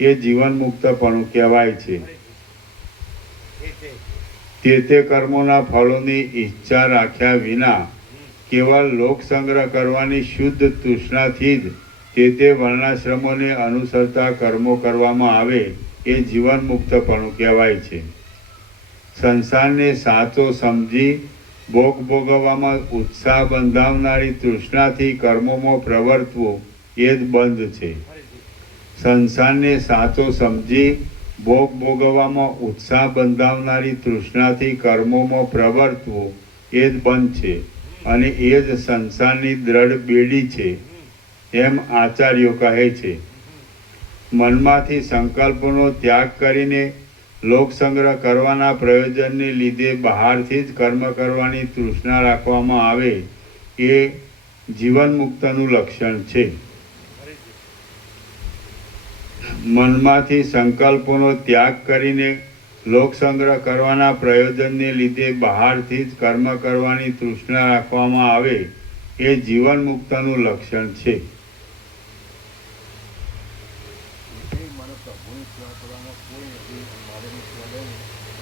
એ જીવન મુક્તપણું કહેવાય છે. તે કર્મોના ફળોની ઈચ્છા રાખ્યા વિના કેવળ લોક સંગ્રહ કરવાની શુદ્ધ તૃષ્ણાથી જ તે વર્ણાશ્રમોને અનુસરતા કર્મો કરવામાં આવે એ જીવન મુક્તપણું કહેવાય છે. સંસારને સાચો સમજી ભોગ ભોગવવામાં ઉત્સાહ બંધાવનારી તૃષ્ણાથી કર્મોમાં પ્રવર્તવું એ જ બંધ છે. સંસારને સાચો સમજી ભોગ ભોગવવામાં ઉત્સાહ બંધાવનારી તૃષ્ણાથી કર્મોમાં પ્રવર્તવું એ જ બંધ છે અને એ જ સંસારની દ્રઢ બેડી છે, એમ આચાર્યો કહે છે. મનમાંથી સંકલ્પનો ત્યાગ કરીને લોકસંગ્રહ કરવાના પ્રયોજનને લીધે બહારથી જ કર્મ કરવાની તૃષ્ણા રાખવામાં આવે એ જીવન મુક્તનું લક્ષણ છે. મનમાંથી સંકલ્પોનો ત્યાગ કરીને લોકસંગ્રહ કરવાના પ્રયોજનને લીધે બહારથી જ કર્મ કરવાની તૃષ્ણા રાખવામાં આવે એ જીવન મુક્તનું લક્ષણ છે. મને પ્રભુની સેવા કરવામાં કોઈ નથી. મારે સેવા લે ને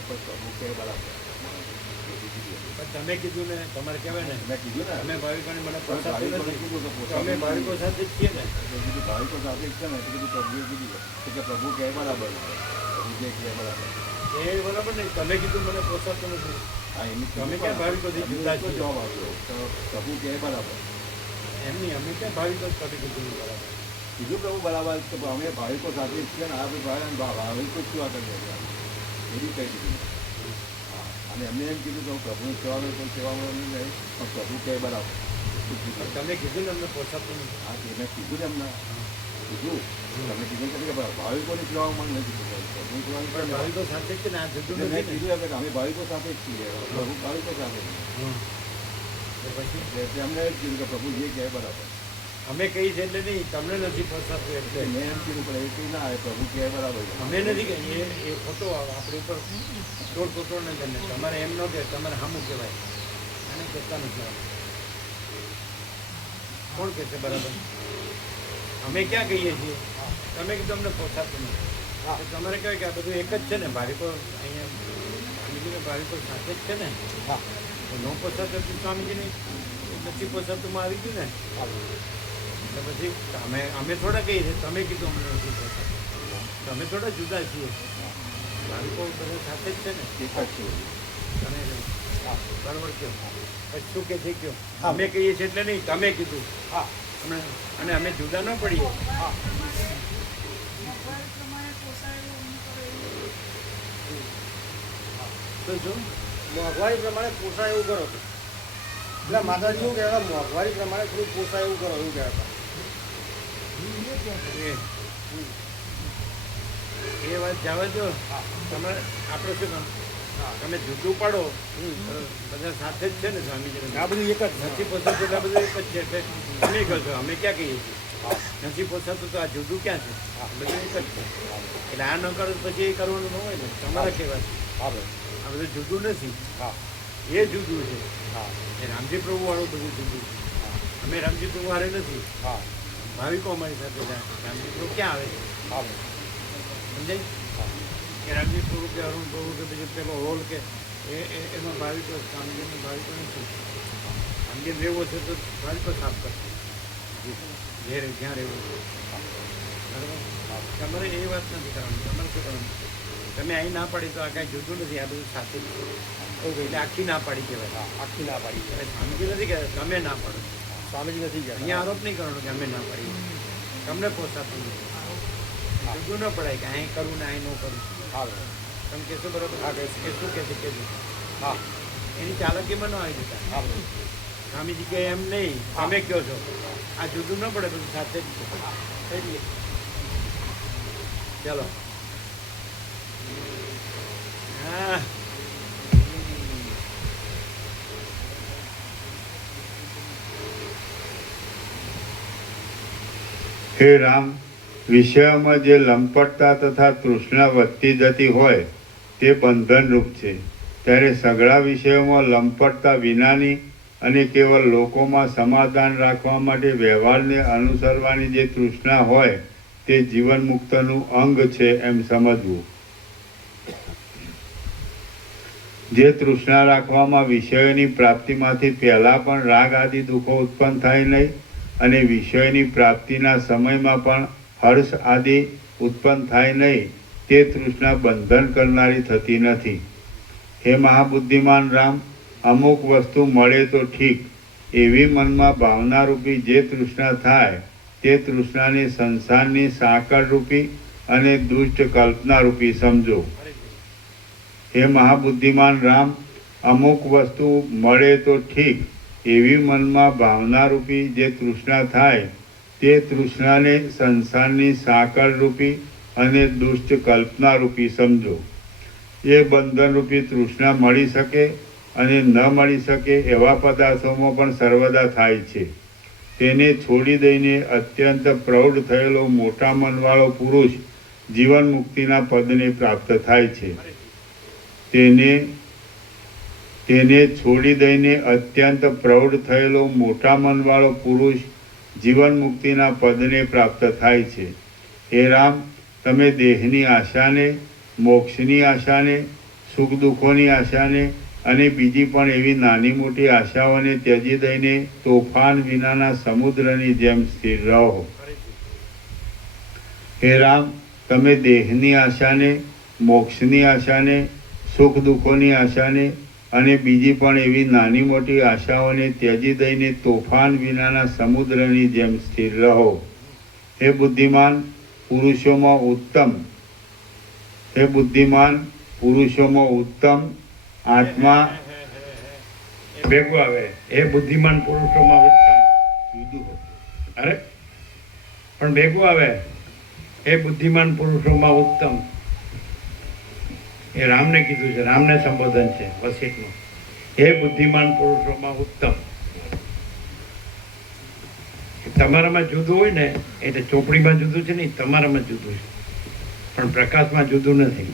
તો પ્રભુ કે બરાબર. તમે કીધું ને, તમારે કહેવાય ને, મેં કીધું ને અમે ભાવિકોને મને તમે પોસાતું ભાવિકોને નથી. કીધું તો તો પોસાતું અમે ભાવિકો સાથે જ છીએ ને. કીધું ભાવિકો સાથે જ છે ને એટલે કીધું પ્રભુએ કીધું કે પ્રભુ કહે બરાબર. પ્રભુ જે કહે બરાબર. એ બરાબર ને, તમે કીધું મને પોસાતું નથી. હા એમની તમે ક્યાં ભાવિકોથી જુદા છો? જવાબ આપ્યો તો પ્રભુ કહે બરાબર. એમની અમે ક્યાં ભાવિકો જ તમે કીધું બરાબર. કીધું પ્રભુ બરાબર તો અમે ભાવિકો સાથે જ છીએ ને આ ભાવિકો જ સેવા કરીએ છીએ એ બી કહી દીધું. હા અને એમને એમ કીધું કે હું પ્રભુની સેવા કરું કોઈ સેવા મળે નહીં પણ પ્રભુ કહે બરાબર. પણ તમે કીધું ને અમને પોસાતું નથી. હા મેં કીધું ને એમને કીધું તમે કીધું કે ભાવિકોની સેવામાં મને નથી કીધું પ્રભુની પણ સેવાની ભાવિકો સાથે જ છે ને, આ જુદું મેં નથી ને. કીધું એમ કે અમે ભાવિકો સાથે જ છીએ પ્રભુ ભાવિકો સાથે જ. તો પછી એટલે એમને એમ કીધું કે પ્રભુ જે કહે બરાબર. અમે કહીએ છીએ એટલે નહીં, તમને નથી પોસાતું એટલે. એટલે મેં એમ કીધું પણ એ કંઈ ના આવે પ્રભુ કહે બરાબર. અમે નથી કહીએ એ ખોટો આપણી ઉપર ટોળ ટોટોળ ન કરે. તમારે એમ ન કે તમારે સામું કહેવાય, અને કહેતા નથી. કોણ કહે છે બરાબર? અમે ક્યાં કહીએ છીએ? તમે કીધું અમને પોસાતું નથી. તો તમારે કહેવાય કે આ બધું એક જ છે ને, ભાવિકો અહીંયા બીજું કે ભાવિકો સાથે જ છે ને. તો ન પોસાતું હતું સ્વામીજીને નથી પોસાતું આવી ગયું ને. એટલે પછી અમે થોડા કહીએ છીએ, તમે કીધું અમને નથી પોસાતું. તમે થોડા જુદા છીએ. ભાવિકો બધા સાથે જ છે ને. એક જ છે. તમે બરાબર કહો. પછી શું કે છે કયો? અમે કહીએ છીએ એટલે નહીં, તમે કીધું. અને અમે જુદા ન પડીએ. શું મોંઘવારી પ્રમાણે પોસાય એવું કરો છો. એટલે માતાજી શું કહેતા મોંઘવારી પ્રમાણે થોડું પોસાય એવું કરો એવું કહેતા. એ વાત જવા દો. તમારે આપણે શું કામ? તમે જુદું પાડો. બધા સાથે જ છે ને સ્વામીજી. આ બધું એક જ નથી પોસાતું એટલે આ બધું એક જ છે. એટલે તમે કહો છો, અમે ક્યાં કહીએ છીએ? નથી પોસાતું તો આ જુદું ક્યાં છે? બધું એક જ છે. એટલે આ ન કરો તો પછી એ કરવાનું ન હોય ને. તમારા કહેવા છે આ બધું જુદું નથી. એ જુદું છે. એ રામજી પ્રભુ વાળું બધું જુદું છે. અમે રામજી પ્રભુ વાળે નથી. ભાવિકો અમારી સાથે જાય. રામજી પ્રભુ ક્યાં આવે છે? સમજાય કે રામજી પ્રભુ કે અરુણ પ્રભુ કે બીજું પેલો હોલ કે એમાં ભાવિકો સ્વામીજીનો ભાવિકો નથી. રામજી રહેવો છે તો ભાવિકો સાફ કરશે. જ્યાં રહેવું છે. બરાબર? તમારે એ વાત નથી કરવાની. તમારે શું કરવાનું? તમે અહીં ના પાડી તો આ કાંઈ જુદું નથી. આ બધું સાથે જ છે. એટલે આખી ના પાડી કહેવાય. આખી ના પાડી છે. સ્વામીજી નથી કહેવાય તમે ના પાડો. સ્વામીજી નથી ગયા. અહીંયા આરોપ નહીં કરવાનો કે અમે ના પાડી. તમને પોસાતું નથી. જુદું ન પડાય કે અહીં કરવું ને અહીં ન કરવું. તમે કહેશો બરાબર? હા કહેશું. કે શું કહેશે કહેજો. એની ચાલાકીમાં ન આવી જતા. સ્વામીજી કે એમ નહીં, તમે કહો છો. આ જુદું ન પડે, બધું સાથે જ છે. ચાલો. હા. હે રામ, વિષયોમાં જે લંપટતા તથા તૃષ્ણા વધતી જતી હોય તે બંધનરૂપ છે. ત્યારે સઘળા વિષયોમાં લંપટતા વિનાની અને કેવળ લોકોમાં સમાધાન રાખવા માટે વ્યવહારને અનુસરવાની જે તૃષ્ણા હોય તે જીવન મુક્તનું અંગ છે એમ સમજવું. જે તૃષ્ણા રાખવામાં વિષયોની પ્રાપ્તિમાંથી પહેલાં પણ રાગ આદિ દુઃખો ઉત્પન્ન થાય નહીં અને વિષયોની પ્રાપ્તિના સમયમાં પણ હર્ષ આદિ ઉત્પન્ન થાય નહીં, તે તૃષ્ણા બંધન કરનારી થતી નથી. હે મહાબુદ્ધિમાન રામ, અમુક વસ્તુ મળે તો ઠીક એવી મનમાં ભાવનારૂપી જે તૃષ્ણા થાય તે તૃષ્ણાને સંસારની સાંકળરૂપી અને દુષ્ટ કલ્પનારૂપી સમજો. હે મહાબુદ્ધિમાન રામ, અમુક વસ્તુ મળે તો ઠીક એવી મનમાં ભાવનારૂપી જે તૃષ્ણા થાય તે તૃષ્ણાને સંસારની સાંકળરૂપી અને દુષ્ટ કલ્પનારૂપી સમજો. એ બંધનરૂપી તૃષ્ણા મળી શકે અને ન મળી શકે એવા પદાર્થોમાં પણ સર્વદા થાય છે. તેને છોડી દઈને અત્યંત પ્રૌઢ થયેલો મોટા મનવાળો પુરુષ જીવન મુક્તિના પદને પ્રાપ્ત થાય છે. તેને છોડી દઈને અત્યંત પ્રૌઢ થયેલો મોટા મનવાળો પુરુષ જીવન મુક્તિના પદને પ્રાપ્ત થાય છે. હે રામ, તમે દેહની આશાને, મોક્ષની આશાને, સુખ દુઃખોની આશાને અને બીજી પણ એવી નાની મોટી આશાઓને ત્યજી દઈને તોફાન વિનાના સમુદ્રની જેમ સ્થિર રહો. હે રામ, તમે દેહની આશાને, મોક્ષની આશાને, સુખ દુઃખોની આશાને અને બીજી પણ એવી નાની મોટી આશાઓને ત્યજી દઈને તોફાન વિનાના સમુદ્રની જેમ સ્થિર રહો. હે બુદ્ધિમાન પુરુષોમાં ઉત્તમ આત્મા ભેગું આવે. એ બુદ્ધિમાન પુરુષોમાં ઉત્તમ. અરે પણ ભેગું આવે. એ બુદ્ધિમાન પુરુષોમાં ઉત્તમ. એ રામને કીધું છે, રામને સંબોધન છે વસિષ્ઠનું. એ બુદ્ધિમાન પુરુષોમાં ઉત્તમ. તમારામાં જુદું હોય ને એટલે ચોપડીમાં જુદું છે ને, તમારામાં જુદું છે, પણ પ્રકાશમાં જુદું નથી.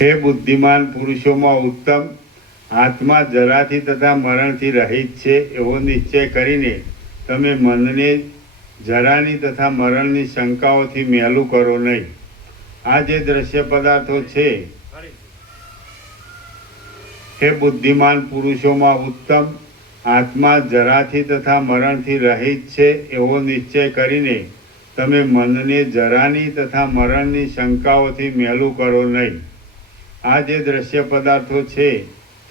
હે બુદ્ધિમાન પુરુષોમાં ઉત્તમ આત્મા જરાથી તથા મરણથી રહિત છે એવો નિશ્ચય કરીને તમે મનને જરાની તથા મરણની શંકાઓથી મેલું કરો નહીં. આ જે દ્રશ્ય પદાર્થો છે, હે બુદ્ધિમાન પુરુષોમાં ઉત્તમ આત્મા જરાથી તથા મરણથી રહિત છે એવો નિશ્ચય કરીને તમે મનને જરાની તથા મરણની શંકાઓથી મેલું કરો નહીં. આ જે દ્રશ્ય પદાર્થો છે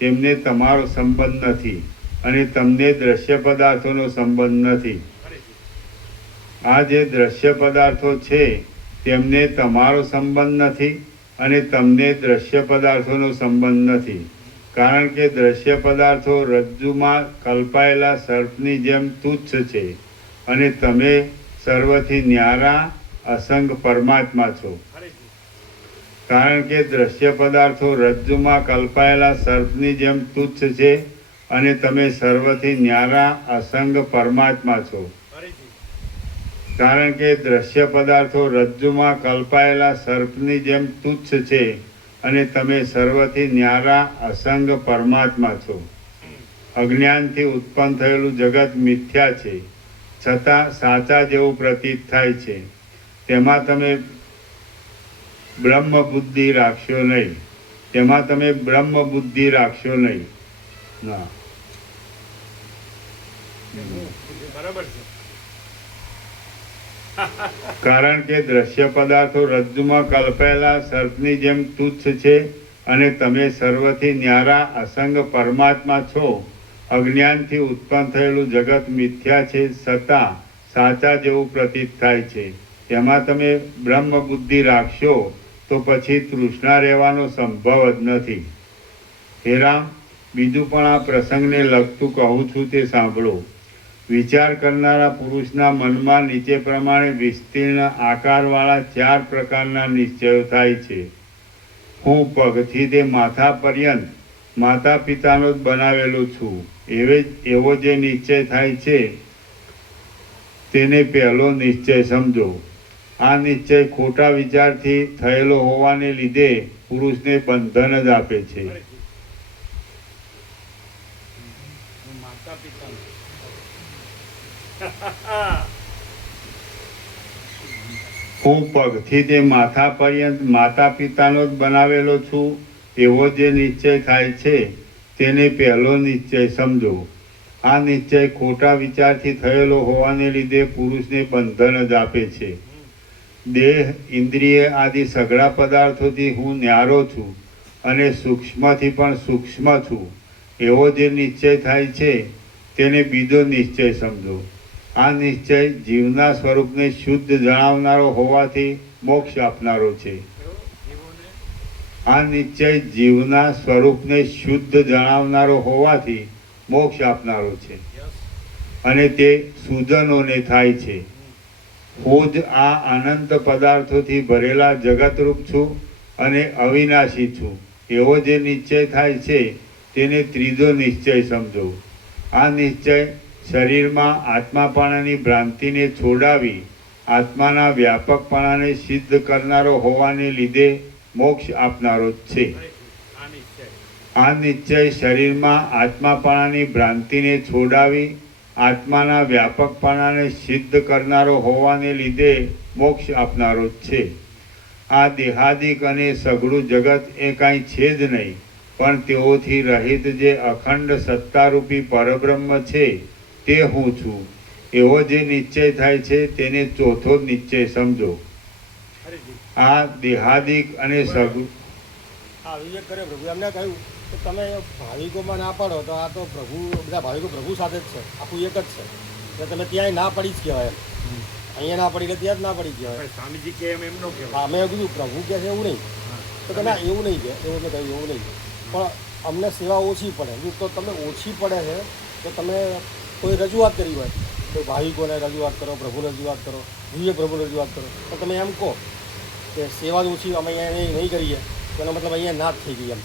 તેમને તમારો સંબંધ નથી અને તમને દ્રશ્ય પદાર્થોનો સંબંધ નથી. આ જે દ્રશ્ય પદાર્થો છે તેમને તમારો સંબંધ નથી અને તમને દ્રશ્ય પદાર્થોનો સંબંધ નથી. કારણ કે દ્રશ્ય પદાર્થો રજ્જુમાં કલ્પાયેલા સર્પની જેમ તુચ્છ છે અને તમે સર્વથી ન્યારા અસંગ પરમાત્મા છો. કારણ કે દ્રશ્ય પદાર્થો રજ્જુમાં કલ્પાયેલા સર્પની જેમ તુચ્છ છે અને તમે સર્વથી ન્યારા અસંગ પરમાત્મા છો. કારણ કે દ્રશ્ય પદાર્થો રજ્જુમાં કલ્પાયેલા સર્પની જેમ તુચ્છ છે અને તમે સર્વથી ન્યારા અસંગ પરમાત્મા છો. અજ્ઞાનથી ઉત્પન્ન થયેલું જગત મિથ્યા છે, છતાં સાચા જેવું પ્રતીત થાય છે. તેમાં તમે બ્રહ્મ બુદ્ધિ રાખશો નહીં. ના, બરાબર છે. કારણ કે દ્રશ્ય પદાર્થો રજ્જુમાં કલ્પાયેલા સર્પની જેમ તુચ્છ છે અને તમે સર્વથી ન્યારા અસંગ પરમાત્મા છો. અજ્ઞાનથી ઉત્પન્ન થયેલું જગત મિથ્યા છે, છતાં સાચા જેવું પ્રતીત થાય છે. તેમાં તમે બ્રહ્મ બુદ્ધિ રાખશો તો પછી તૃષ્ણા રહેવાનો સંભવ જ નથી. હે રામ, બીજું પણ આ પ્રસંગને લગતું કહું છું તે સાંભળો. વિચાર કરનારા પુરુષના મનમાં નીચે પ્રમાણે વિસ્તીર્ણ આકારવાળા 4 પ્રકારના નિશ્ચયો થાય છે. હું પગથી તે માથા પર્યંત માતા પિતાનો જ બનાવેલો છું એવો જે નિશ્ચય થાય છે તેને પહેલો નિશ્ચય સમજો. આ નિશ્ચય ખોટા વિચારથી થયેલો હોવાને લીધે પુરુષને બંધન જ આપે છે. માતા પિતા હું પગથી તે માથા પર્યંત માતા પિતાનો જ બનાવેલો છું એવો જે નિશ્ચય થાય છે તેને પહેલો નિશ્ચય સમજો. આ નિશ્ચય ખોટા વિચારથી થયેલો હોવાને લીધે પુરુષને બંધન જ આપે છે. દેહ, ઇન્દ્રિય આદિ સઘળા પદાર્થોથી હું ન્યારો છું અને સૂક્ષ્મથી પણ સૂક્ષ્મ છું એવો જે નિશ્ચય થાય છે તેને બીજો નિશ્ચય સમજો. આ નિશ્ચય જીવના સ્વરૂપને શુદ્ધ જણાવનારો હોવાથી મોક્ષ આપનારો છે. આ નિશ્ચય જીવના સ્વરૂપને શુદ્ધ જણાવનારો હોવાથી મોક્ષ આપનારો છે અને તે સૂજનોને થાય છે. હું જ આ અનંત પદાર્થોથી ભરેલા જગતરૂપ છું અને અવિનાશી છું એવો જે નિશ્ચય થાય છે તેને ત્રીજો નિશ્ચય સમજો. આ નિશ્ચય શરીરમાં આત્માપણાની ભ્રાંતિને છોડાવી આત્માના વ્યાપકપણાને સિદ્ધ કરનારો હોવાને લીધે મોક્ષ આપનારો જ છે. આ નિશ્ચય શરીરમાં આત્માપણાની ભ્રાંતિને છોડાવી આત્માના વ્યાપકપણાને સિદ્ધ કરનારો હોવાને લીધે મોક્ષ આપનારો જ છે. આ દેહાદિક અને સઘળું જગત એ કાંઈ છે જ નહીં, પણ તેઓથી રહિત જે અખંડ સત્તારૂપી પરબ્રહ્મ છે તે હું છું એવો જે નિશ્ચય થાય છે તેને ચોથો નિશ્ચય સમજો. આ દેહાદિક અને સઘળું હા, વિવેક કરે પ્રભુ એમને કહ્યું કે તમે ભાવિકોમાં ના પાડો તો આ તો પ્રભુ, બધા ભાવિકો પ્રભુ સાથે જ છે, આખું એક જ છે. એટલે તમે ત્યાંય ના પડી જ કહેવાય એમ. અહીંયા ના પડી એટલે ત્યાં જ ના પડી કહેવાય. સ્વામીજી કે એમ એમનો કહેવાય. હા, મેં કીધું પ્રભુ કહે છે એવું નહીં, તો કે ના એવું નહીં કે, એવું મેં કહ્યું એવું નહીં, પણ અમને સેવા ઓછી પડે. તો તમે ઓછી પડે છે તો તમે કોઈ રજૂઆત કરી હોય, કોઈ ભાવિકોને રજૂઆત કરો, પ્રભુને રજૂઆત કરો, વિવેક પ્રભુને રજૂઆત કરો, તો તમે એમ કહો કે સેવા જ ઓછી અમે અહીંયા નહીં કરીએ, તો એનો મતલબ અહીંયા ના જ થઈ ગઈ એમ.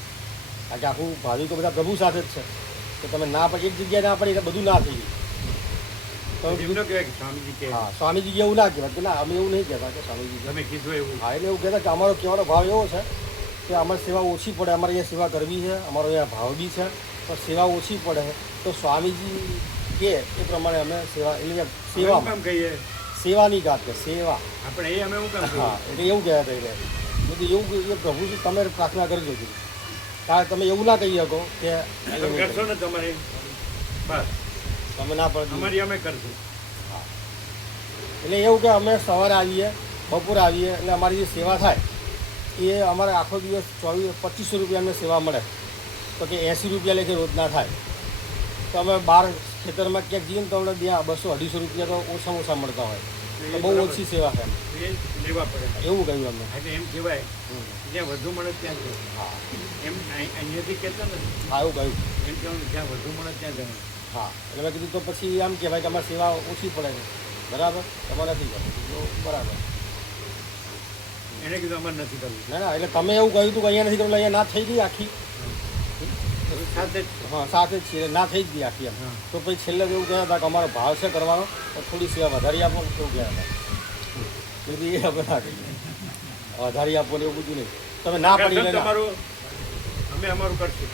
કારણ કે આખું ભાવિકો બધા પ્રભુ સાથે જ છે, તો તમે ના પડી, એક જગ્યાએ ના પડી એટલે બધું ના થઈ ગયું. એમનો કહેવાય કે સ્વામીજી કે હા, સ્વામીજી એવું ના કહેવાય કે ના અમે એવું નહીં કહેતા કે સ્વામીજી. તમે કીધું એવું. હા, એટલે એવું કહેતા કે અમારો કહેવાનો ભાવ એવો છે કે અમારે સેવા ઓછી પડે, અમારે અહીંયા સેવા કરવી છે, અમારો અહીંયા ભાવ બી છે, પણ સેવા ઓછી પડે તો સ્વામીજી કે એ પ્રમાણે અમે સેવા, એટલે સેવા કામ કહીએ સેવાની વાત કે સેવા આપણે એ અમે શું કામ હા, એટલે એવું કહેતા એટલે બધું એવું એ પ્રભુજી તમે પ્રાર્થના કરજો કીધું. કારણ તમે એવું ના કહી શકો કે કરશો ને તમારે બસ તમે ના પડે. અમારી અમે કરશું. હા, એટલે એવું કે અમે સવારે આવીએ, બપોરે આવીએ, એટલે અમારી જે સેવા થાય એ અમારે આખો દિવસ 2500 રૂપિયા અમને સેવા મળે, તો કે 80 રૂપિયા લેખે રોજના થાય. તો અમે બહાર ખેતરમાં ક્યાંક જઈએ ને તો અમને 200-250 રૂપિયા તો ઓછામાં ઓછા મળતા હોય, તો બહુ ઓછી સેવા છે એમ. એ લેવા પડે એવું કહ્યું અમને. એટલે એમ કહેવાય જ્યાં વધુ મળે ત્યાં જવું. હા એમ અહીંયાથી કહેતા નથી, હા, એવું કહ્યું. એમ કહેવાનું જ્યાં વધુ મળે ત્યાં જવાનું. હા, એટલે મેં કીધું તો પછી એમ કહેવાય કે અમારી સેવા ઓછી પડે છે, બરાબર, તમારે નથી કરવું. બરાબર. એને કીધું અમારે નથી કરવું. ના ના, એટલે તમે એવું કહ્યું હતું કે અહીંયા નથી કરવું, અહીંયા ના થઈ ગઈ આખી. સાથે જ હા, સાથે જ છીએ, ના થઈ જ ગઈ આખી એમ. તો પછી છેલ્લે એવું કહેતા હતા કે અમારો ભાવ છે કરવાનો, તો થોડી સેવા વધારી આપો, એવું કહેતા હતા. એટલે એ આપણે ના કહીએ વધારી આપો ને એવું બધું નહીં, તમે ના પડી કરશું એટલે ના. તમારું અમે અમારું કરશું.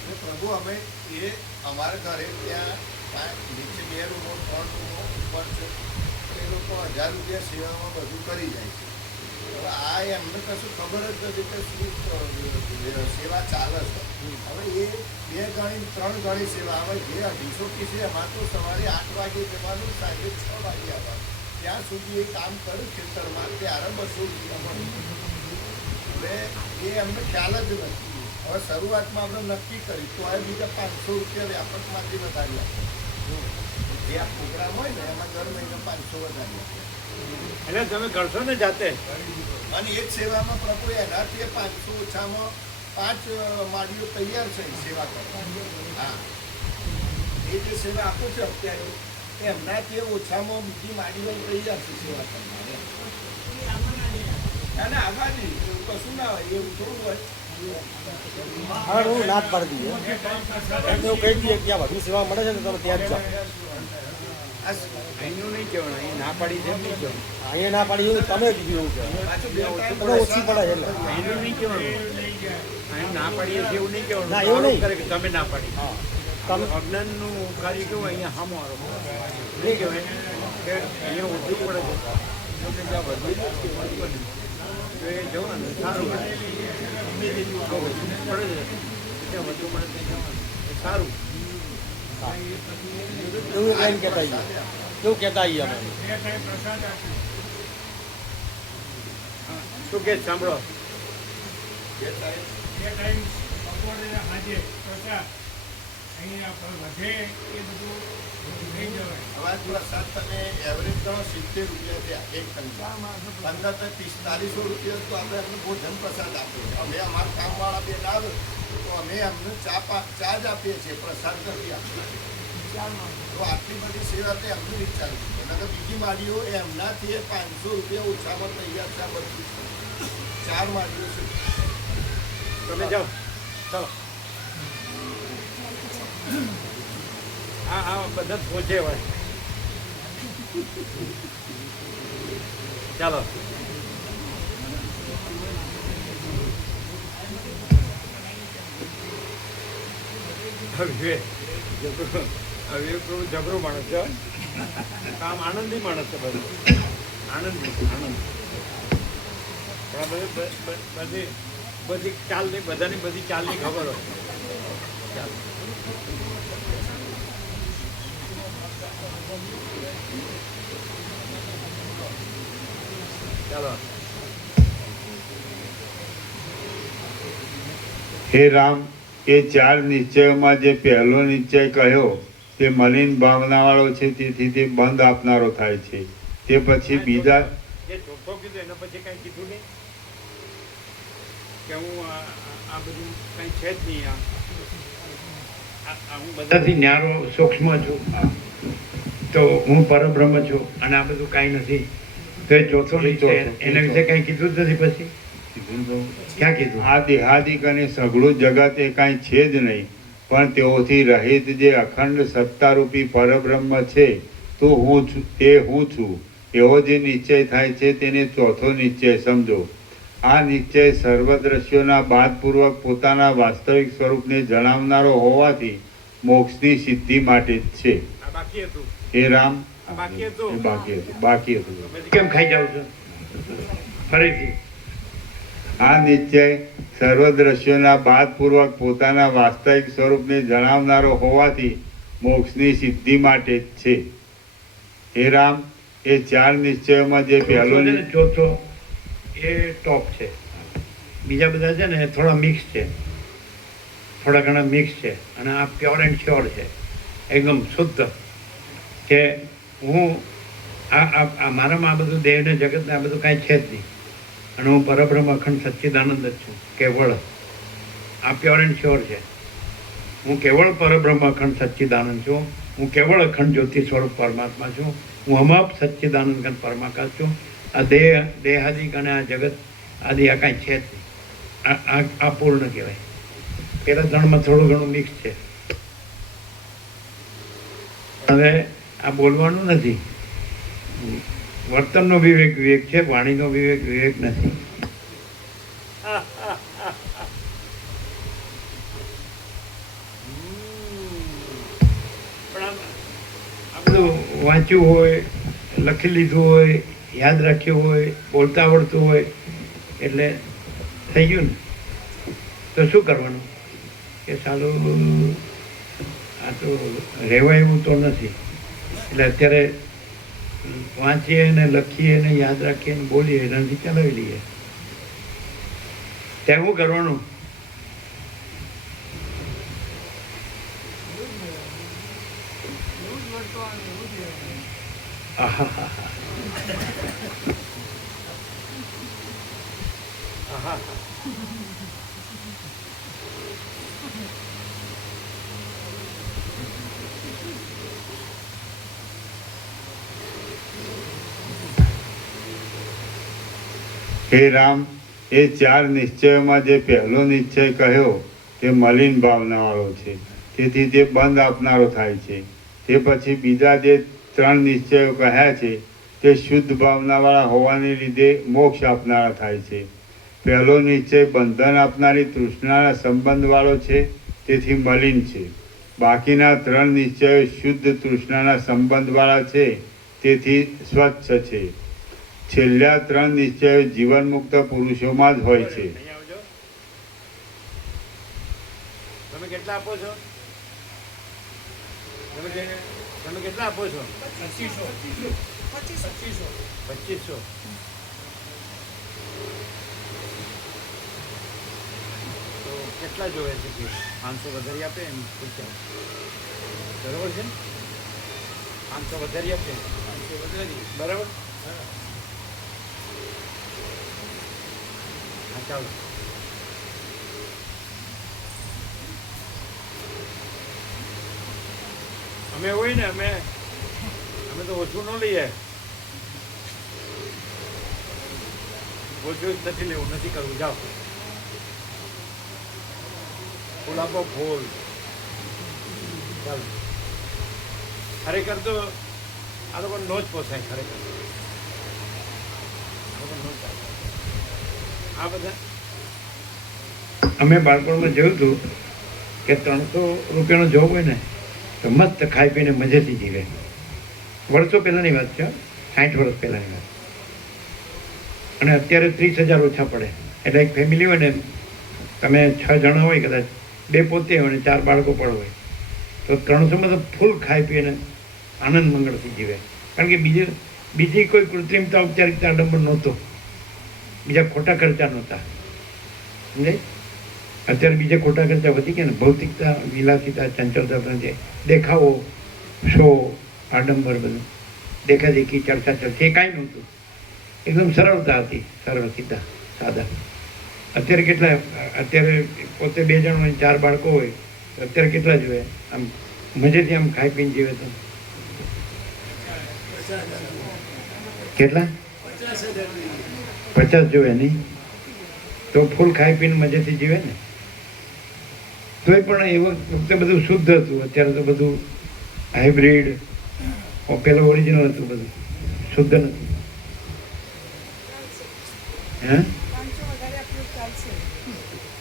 અને પ્રભુ અમે એ અમારા ઘરે ત્યાં નીચે 2 રૂમો 3 રૂમો ઉપર છે, એ લોકો 1000 રૂપિયા સેવામાં બધું કરી જાય છે. હવે આ એમને કશું ખબર જ નથી કે શું સેવા ચાલે છે. હવે એ 2 ગણી 3 ગણી સેવા, હવે જે 250 છે એમાં તો સવારે 8 વાગે જવાનું, સાંજે 6 વાગે આવવાનું, ત્યાં સુધી એ કામ કર્યું ખેતરમાં, ત્યારે 200 રૂપિયા મળે. હવે એ અમને ખ્યાલ જ નથી. હવે શરૂઆતમાં આપણે નક્કી કર્યું તો હવે બીજા 500 રૂપિયા વ્યાપકમાંથી વધારી આપે. જે આ પ્રોગ્રામ હોય ને એમાં દર મહિને 500 વધારી આપે. એટલે તમે કરશો ને જાતે. અને એ જ સેવામાં પ્રભુ એનાથી 500 ઓછામાં 5 માળીઓ તૈયાર છે સેવા કરવા. હા, એ જે સેવા આપો છો અત્યારે એમનાથી ઓછામાં બીજી માળીઓ તૈયાર છે સેવા કરવા. અને આવા નહીં એવું કશું ના હોય, એવું થોડું હોય. હા, હું ના જ પાડી દઈએ, એમને એવું કહી દઈએ કે ત્યાં વધુ સેવા મળે છે ને તમે ત્યાં જ જાઓ. અહીંનું નહીં કહેવાનું, અહીં ના પાડી છે એમ નહીં કહેવાનું. અહીંયા ના પાડી એવું તમે કીધું એવું કહેવાય. પાછું 2 ટાઈમ તમે ઓછી પડે છે એટલે. અહીંનું નહીં કહેવાનું. અહીં ના પાડીએ છીએ એવું નહીં કહેવાનું. ના, એવું નહીં. કરે કે તમે ના પાડી. હા, તમે અજ્ઞાનનું કાર્ય કેવું અહીંયા સામો આરો નહીં કહેવાય કે અહીંયા ઓછું પડે છે, તો કે જ્યાં વધુ પડે તો એ જવાનું સારું પડે છે, ત્યાં વધુ મળે ત્યાં જવાનું એ સારું. એવું એમ કહેતા આવીએ, એવું કહેતા આવીએ અમે. શું કે સાંભળો. અહીંયા વધે એ બધું નહીં જવાય. હવે પ્રસાદ તમે એવરેજ ગણો 70 રૂપિયા થયા એક ટંકા 15 તો 4500 રૂપિયા તો આપણે એમને ભોજન પ્રસાદ આપીએ. અમે અમારા કામવાળા બેન આવે તો અમે એમને ચા જ આપીએ છીએ, પ્રસાદ નથી આપીએ. તો આટલી બધી સેવા તો એમનું વિચાર છે. અને બીજી માળીઓ એમનાથી 500 રૂપિયા ઓછામાં તૈયાર છે. બધું 4 માળીઓ છે. તમે જાઓ ચાલો. આ બધા જ પહોંચે હોય. ચાલો હવે જબરો માણસ છે. આમ આનંદી માણસ છે. બધું આનંદી આનંદ. બધી ચાલની બધાની બધી ચાલની ખબર હોય. ચાલો ચાલો. હે રામ, એ 4 નિશ્ચયોમાં જે પહેલો નિશ્ચય કહ્યો તે મલિન ભાવનાવાળો છે, તેથી તે બંધ આપનારો થાય છે. તે પછી બીજા જે ચોખ્ખો કીધું એના પછી કાંઈ કીધું નહીં કે હું આ બધું કાંઈ છે જ નહીં. હું બધાથી ન્યારો સૂક્ષ્મ છું, તો હું પરબ્રહ્મ છું અને આ બધું કાંઈ નથી. તો એ ચોથો નિશ્ચય એના વિશે કાંઈ કીધું જ નથી. પછી ક્યાં કીધું? આ દેહાદિક અને સઘળું જગત એ કાંઈ છે જ નહીં, પણ તેઓથી રહિત જે અખંડ સત્તારૂપી પરબ્રહ્મ છે તો હું છું, તે હું છું, એવો જે નિશ્ચય થાય છે તેને ચોથો નિશ્ચય સમજો. આ નિશ્ચય સર્વદ્રશ્યોના બાદપૂર્વક પોતાના વાસ્તવિક સ્વરૂપને જણાવનારો હોવાથી મોક્ષની સિદ્ધિ માટે જ છે. આ બાકી હતું. હે રામ, બાકી હતું. બાકી હતું. કેમ ખાઈ જાવ છો ફરીથી? આ નિશ્ચય સર્વદ્રશ્યોના બાદપૂર્વક પોતાના વાસ્તવિક સ્વરૂપને જણાવનારો હોવાથી મોક્ષની સિદ્ધિ માટે જ છે. હે રામ, એ 4 નિશ્ચયોમાં જે પહેલો ચોથો એ ટોપ છે. બીજા બધા છે ને થોડા મિક્સ છે, થોડા ઘણા મિક્સ છે. અને આ પ્યોર એન્ડ શ્યોર છે, એકદમ શુદ્ધ કે હું આ મારામાં આ બધું દેહને જગતને આ બધું કાંઈ છે જ નહીં. અને હું પરબ્રહ્મ અખંડ સચ્ચિદાનંદ જ છું, કેવળ. આ પ્યોર એન્ડ શ્યોર છે. હું કેવળ પરબ્રહ્મ અખંડ સચ્ચિદાનંદ છું. હું કેવળ અખંડ જ્યોતિ સ્વરૂપ પરમાત્મા છું. હું અમાપ સચ્ચિદાનંદ ઘન પરમાકાશ છું. આ દેહાદિક અને આ જગત આદિ આ કાંઈ છે જ નહીં. આ પૂર્ણ કહેવાય. પેલા 3માં થોડું ઘણું મિક્સ છે. હવે આ બોલવાનું નથી. વર્તનનો વિવેક વિવેક છે, વાણીનો વિવેક વિવેક નથી. પણ આ બધું વાંચ્યું હોય, લખી લીધું હોય, યાદ રાખ્યું હોય, બોલતા આવડતું હોય એટલે થઈ ગયું ને. તો શું કરવાનું કે સાલું આ તો રહેવાય એવું તો નથી. એટલે અત્યારે વાંચીએ ને લખીએ ને યાદ રાખીએ ને બોલીએ એનાથી ચલાવી લઈએ. ત્યાં શું કરવાનું? હે રામ, એ 4 નિશ્ચયોમાં જે પહેલો નિશ્ચય કહ્યો તે મલિન ભાવનાવાળો છે, તેથી તે બંધ આપનારો થાય છે. તે પછી બીજા જે 3 નિશ્ચયો કહ્યા છે તે શુદ્ધ ભાવનાવાળા હોવાને લીધે મોક્ષ આપનારા થાય છે. પહેલો નિશ્ચય બંધન આપનારી તૃષ્ણાના સંબંધવાળો છે, તેથી મલિન છે. બાકીના 3 નિશ્ચયો શુદ્ધ તૃષ્ણાના સંબંધવાળા છે, તેથી સ્વચ્છ છે. છેલ્લા 3 નિશ્ચયો જીવન મુક્ત પુરુષોમાં જ હોય છે. અહીંયા આવજો. તમે કેટલા આપો છો? તમે કેટલા આપો છો? 2500. તો કેટલા જોવે છે કે 500 વધારી આપે એમ પૂછ્યા બરાબર છે 500 વધારી આપે 500 વધારી બરાબર હા ચાલો અમે હોય ને અમે તો ઓછું ન લઈએ ઓછું જ નથી લેવું નથી કરવું જાઓ ફૂલ આપો ફૂલ ચાલો ખરેખર તો આ લોકો નો જ પોસાય ખરેખર આ બધા અમે બાળપણમાં જોયું હતું કે 300 રૂપિયાનો જોબ હોય ને તો મસ્ત ખાઈ પીને મજેથી જીવે વર્ષો પહેલાંની વાત છે 60 વર્ષ પહેલાંની વાત અને અત્યારે 30,000 ઓછા પડે એટલે એક ફેમિલી હોય ને તમે 6 જણા હોય કદાચ 2 પોતે હોય ને 4 બાળકો પણ હોય તો 300માં તો ફૂલ ખાઈ પીને આનંદ મંગળથી જીવે કારણ કે બીજી કોઈ કૃત્રિમતા ઔપચારિકતા આડંબર નહોતો બીજા ખોટા ખર્ચા નહોતા સમજાય અત્યારે બીજા ખોટા ખર્ચા વધી ગયા ને ભૌતિકતા વિલાસિતા ચંચળતા છે દેખાવો શો આડંબર બધું દેખાદેખી ચર્ચા ચર્ચા એ કાંઈ નહોતું એકદમ સરળતા હતી સરળ સીધા સાદા અત્યારે પોતે 2 જણ હોય 4 બાળકો હોય તો અત્યારે કેટલા જોઈએ આમ મજેથી આમ ખાઈ પીને જીવે તો કેટલા 50 જોઈએ નહીં તો ફૂલ ખાઈ પીને મજેથી જીવે ને તોય પણ એ વખતે બધું શુદ્ધ હતું અત્યારે તો બધું હાઇબ્રિડ પેલું ઓરિજિનલ હતું બધું શુદ્ધ નથી હે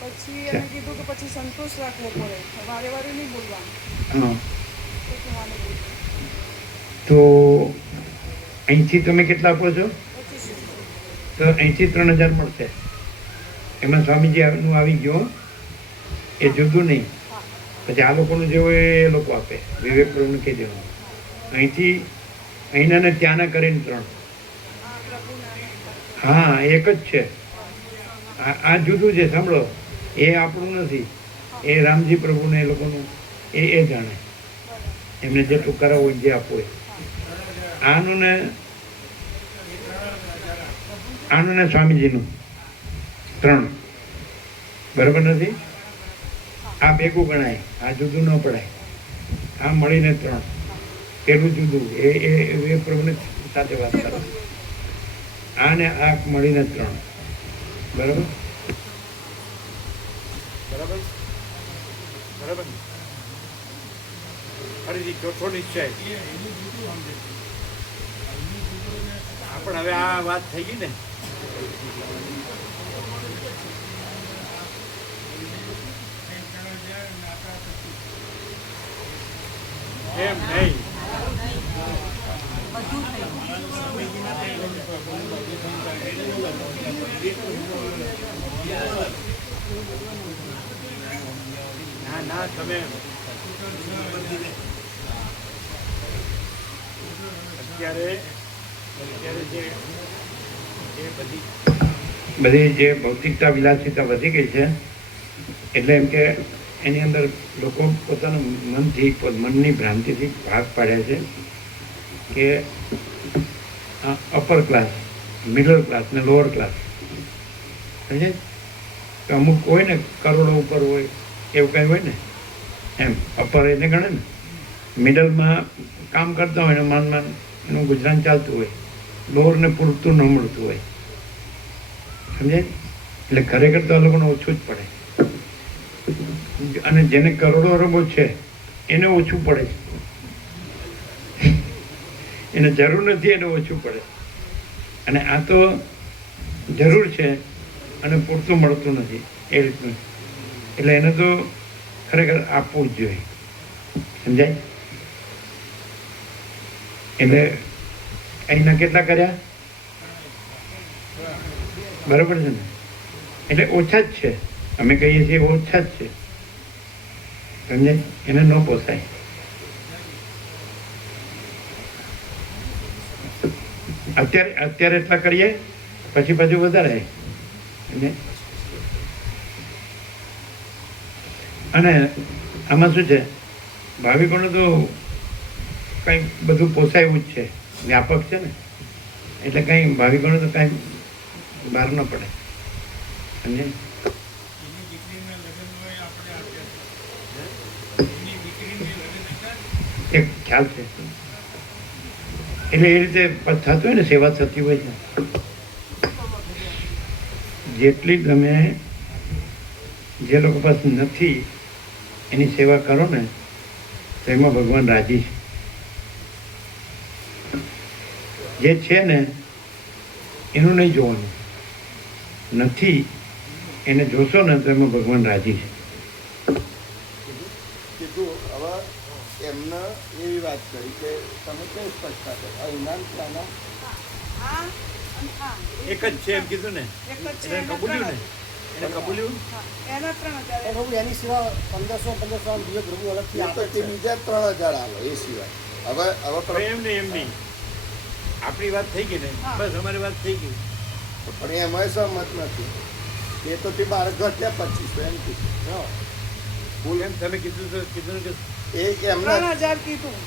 પછી એને કીધું કે પછી સંતોષ રાખવો પડે વારે વારે નહીં બોલવાનું હા તો અહીંથી તમે કેટલા આપો છો તો અહીંથી 3,000 મળશે એમાં સ્વામીજીનું આવી ગયો એ જુદું નહીં પછી આ લોકોનું જે હોય એ લોકો આપે વિવેક પ્રભુને કહી દેવાનું અહીંના ને ત્યાંના કરીને 3 હા એક જ છે આ જુદું છે સાંભળો એ આપણું નથી એ રામજી પ્રભુને એ લોકોનું એ જાણે એમને જેટલું કરાવવું હોય જે આપવું હોય આનું ને સ્વામીજીનું 3 બરાબર નથી આ ભેગું ગણાય આ જુદું ન પડાય આ મળીને 3 પેલું જુદું એ પ્રભુને સાથે વાત કરો આ ને આ મળીને 3 બરાબર બરાબર બરાબર ફરીથી ચોથો નિશ્ચય પણ હવે આ વાત થઈ ગઈ ને એમ નહીં ના તમે અત્યારે બધી જે ભૌતિકતા વિલાસિતા વધી ગઈ છે એટલે એમ કે એની અંદર લોકો પોતાના મનની ભ્રાંતિથી ભાગ પાડ્યા છે કે અપર ક્લાસ મિડલ ક્લાસ ને લોઅર ક્લાસ સમજે તો અમુક હોય ને કરોડો ઉપર હોય એવું કંઈ હોય ને એમ અપર એને ગણે ને મિડલમાં કામ કરતા હોય ને માન એનું ગુજરાન ચાલતું હોય લોઅરને પૂરતું ન મળતું હોય સમજાય એટલે ખરેખર તો આ લોકોને ઓછું જ પડે અને જેને કરોડો અરબો છે એને ઓછું પડે છે એને જરૂર નથી એને ઓછું પડે અને આ તો જરૂર છે અને પૂરતું મળતું નથી એ રીતનું એટલે એને તો ખરેખર આપવું જ જોઈએ સમજાય એટલે અહીંના કેટલા કર્યા બરાબર છે ને એટલે ઓછા જ છે અમે કહીએ છીએ ઓછા જ છે સમજાય એને ન પોસાય અત્યારે એટલા કરીએ પછી પાછું વધારે અને અને આમાં શું છે, ભાવિકોને તો કંઈક બધું પોસાય એવું જ છે, વ્યાપક છે ને, એટલે કંઈ ભાવિકોને તો કાંઈ બહાર ન પડે. અને એક ખ્યાલ છે, એટલે એ રીતે થતું હોય ને, સેવા થતી હોય છે. જેટલી તમે જે લોકો પાસે નથી એની સેવા કરો ને, તો એમાં ભગવાન રાજી છે. જે છે ને એનું નહીં જોવાનું, નથી એને જોશો ને તો એમાં ભગવાન રાજી છે. કીધું હવે એમને એવી વાત કરી કે તમે કઈ સ્પષ્ટતા કરો આ ઇનામ પ્લાનો આ અને આ એક જ છે એમ કીધું ને, એક જ છે, એને કબૂલ્યું ને, એને કબૂલ્યું. હા, એના 3000 એ પ્રભુ એની સિવાય 1500 વિવેક પ્રભુ અલગથી એ તો આપે તે છે. બીજા 3000 આલો એ સિવાય હવે હવે હવે એમ નહીં, એમ નહીં, આપણી વાત થઈ ગઈ ને, હા. બસ અમારી વાત થઈ ગઈ. પણ એમાં સહમત નથી. એ તો તે 12 ઘટ્યા 2500 એમ કીધું. ભૂલ એમ તમે કીધું કે એ એમના 3000 કીધું,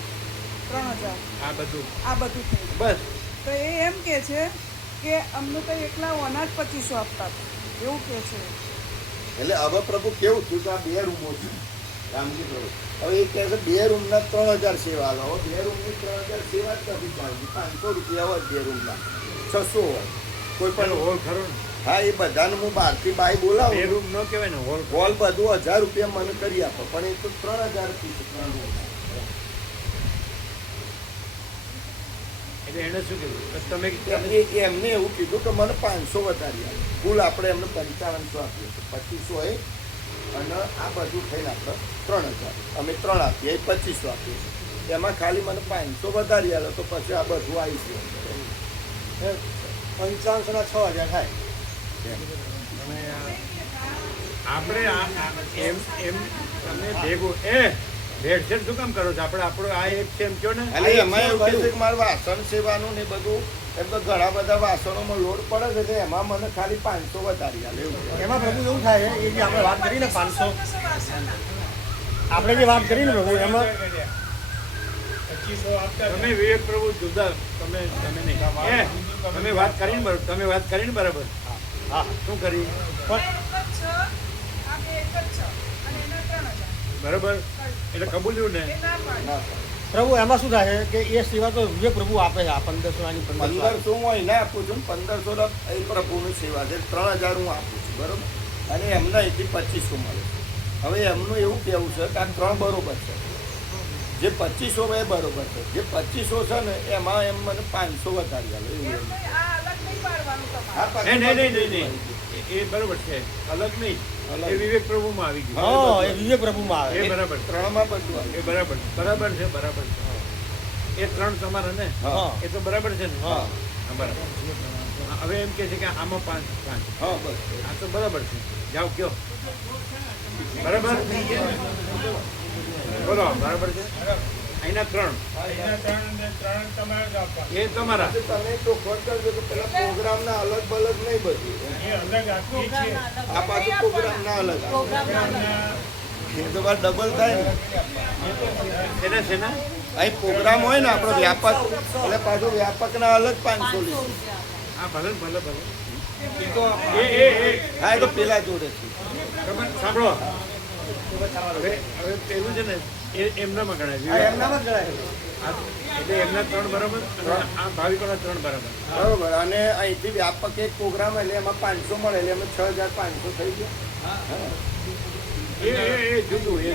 3000 આ બધું આ બધું થઈ ગયું. બસ. તો એ એમ કે છે કે અમને તો એકલા અનાજ 2500 આપતા હતા એવું કે છે. એટલે હવે પ્રભુ કેવું થયું કે આ 2 રૂમો છે રામજી પ્રભુ. હવે એ કહે છે 2 રૂમના 3000 સેવા આલો. હવે 2 રૂમની 3000 સેવા જ નથી ચાલતી. 500 રૂપિયા હોય 2 રૂમના, 600 હોય કોઈ પેલો પણ. હોલ ખરો ને, હા એ બધાને હું બહારથી બાય બોલાવું બે રૂમ ન કહેવાય ને, હોલ. હોલ બધું 1000 રૂપિયા મને કરી આપો, પણ એ તો 3000 ફીસ 3 રૂમના. એટલે એને શું કીધું? બસ તમે એમને એવું કીધું કે મને 500 વધારી આપો. કુલ આપણે એમને 5500 આપીએ છીએ, 2500 એ અને આ બધું થઈને આપણે 3000 અમે 3 આપીએ, 2500 આપીએ છીએ. એમાં ખાલી મને 500 વધારી આલો તો પછી આ બધું આવી ગયું. 55 ના 6000 થાય. આપણે એમ એમ તમે ભેગું ભેળસેળ શું કામ કરો છો? આપણે આપણો આ એક છે એમ કહો ને. એટલે એમાં એવું કહે છે કે મારે વાસણ સેવાનું ને બધું એમ તો ઘણા બધા વાસણોમાં લોડ પડે છે એટલે એમાં મને ખાલી 500 વધારી આલે એવું કહે. એમાં પ્રભુ એવું થાય એ જે આપણે વાત કરી ને 500 આપણે જે વાત કરી ને પ્રભુ એમાં તમે વિવેક પ્રભુ જુદા, તમે નહીં. તમે વાત કરીને બરાબર, તમે વાત કરીને બરાબર. હા શું કરી બરાબર? એટલે કબૂલ્યું ને. પ્રભુ એમાં શું થાય છે કે એ સેવા તો વિવેક પ્રભુ આપે છે. આ 1500 ની 1500 હું અહીંના આપું છું, 1500 એ પ્રભુની સેવા છે, 3000 હું આપું છું બરોબર. અને એમને અહીંથી 2500 મળે. હવે એમનું એવું કહેવું છે કે આ 3 બરોબર છે, જે 2500 એ બરોબર છે, જે 2500 છે ને એમાં એમ મને 500 વધારી આલો એવું એમ. હા, નહીં. એ બરોબર છે, અલગ નહીં. એ વિવેક પ્રભુમાં આવી ગયું. હા એ વિવેક પ્રભુમાં આવે. એ બરાબર. 3માં બધું આવે. એ બરાબર છે, બરાબર છે. એ 3 તમારા ને, હા એ તો બરાબર છે ને. હા હા, બરાબર. હવે એમ કે છે કે આમાં 5 હા બસ આ તો બરાબર છે. જાઓ કયો બરાબર બોલો. બરાબર છે. અહીંના 3 એ તમારા. તમે તો ખોટ કરજો કે પેલા પ્રોગ્રામના અલગ બલગ નહીં બધું. આ પાછું પ્રોગ્રામના અલગ એ તો વાત ડબલ થાય ને. શેના અહીં પ્રોગ્રામ હોય ને આપણો વ્યાપક એટલે પાછું વ્યાપકના અલગ 500 લીધું. હા, ભલે. હા એ તો પેલા જોડે છે. તમે સાંભળો. હવે પેલું છે ને એ એમનામાં ગણાય. એમનામાં જ ગણાય. એટલે એમના 3 બરાબર અને આ ભાવિકોના 3 બરાબર. બરોબર. અને અહીંથી વ્યાપક એક પ્રોગ્રામ એટલે એમાં 500 મળે એટલે એમાં 6500 થઈ ગયા. એ જુદું. એ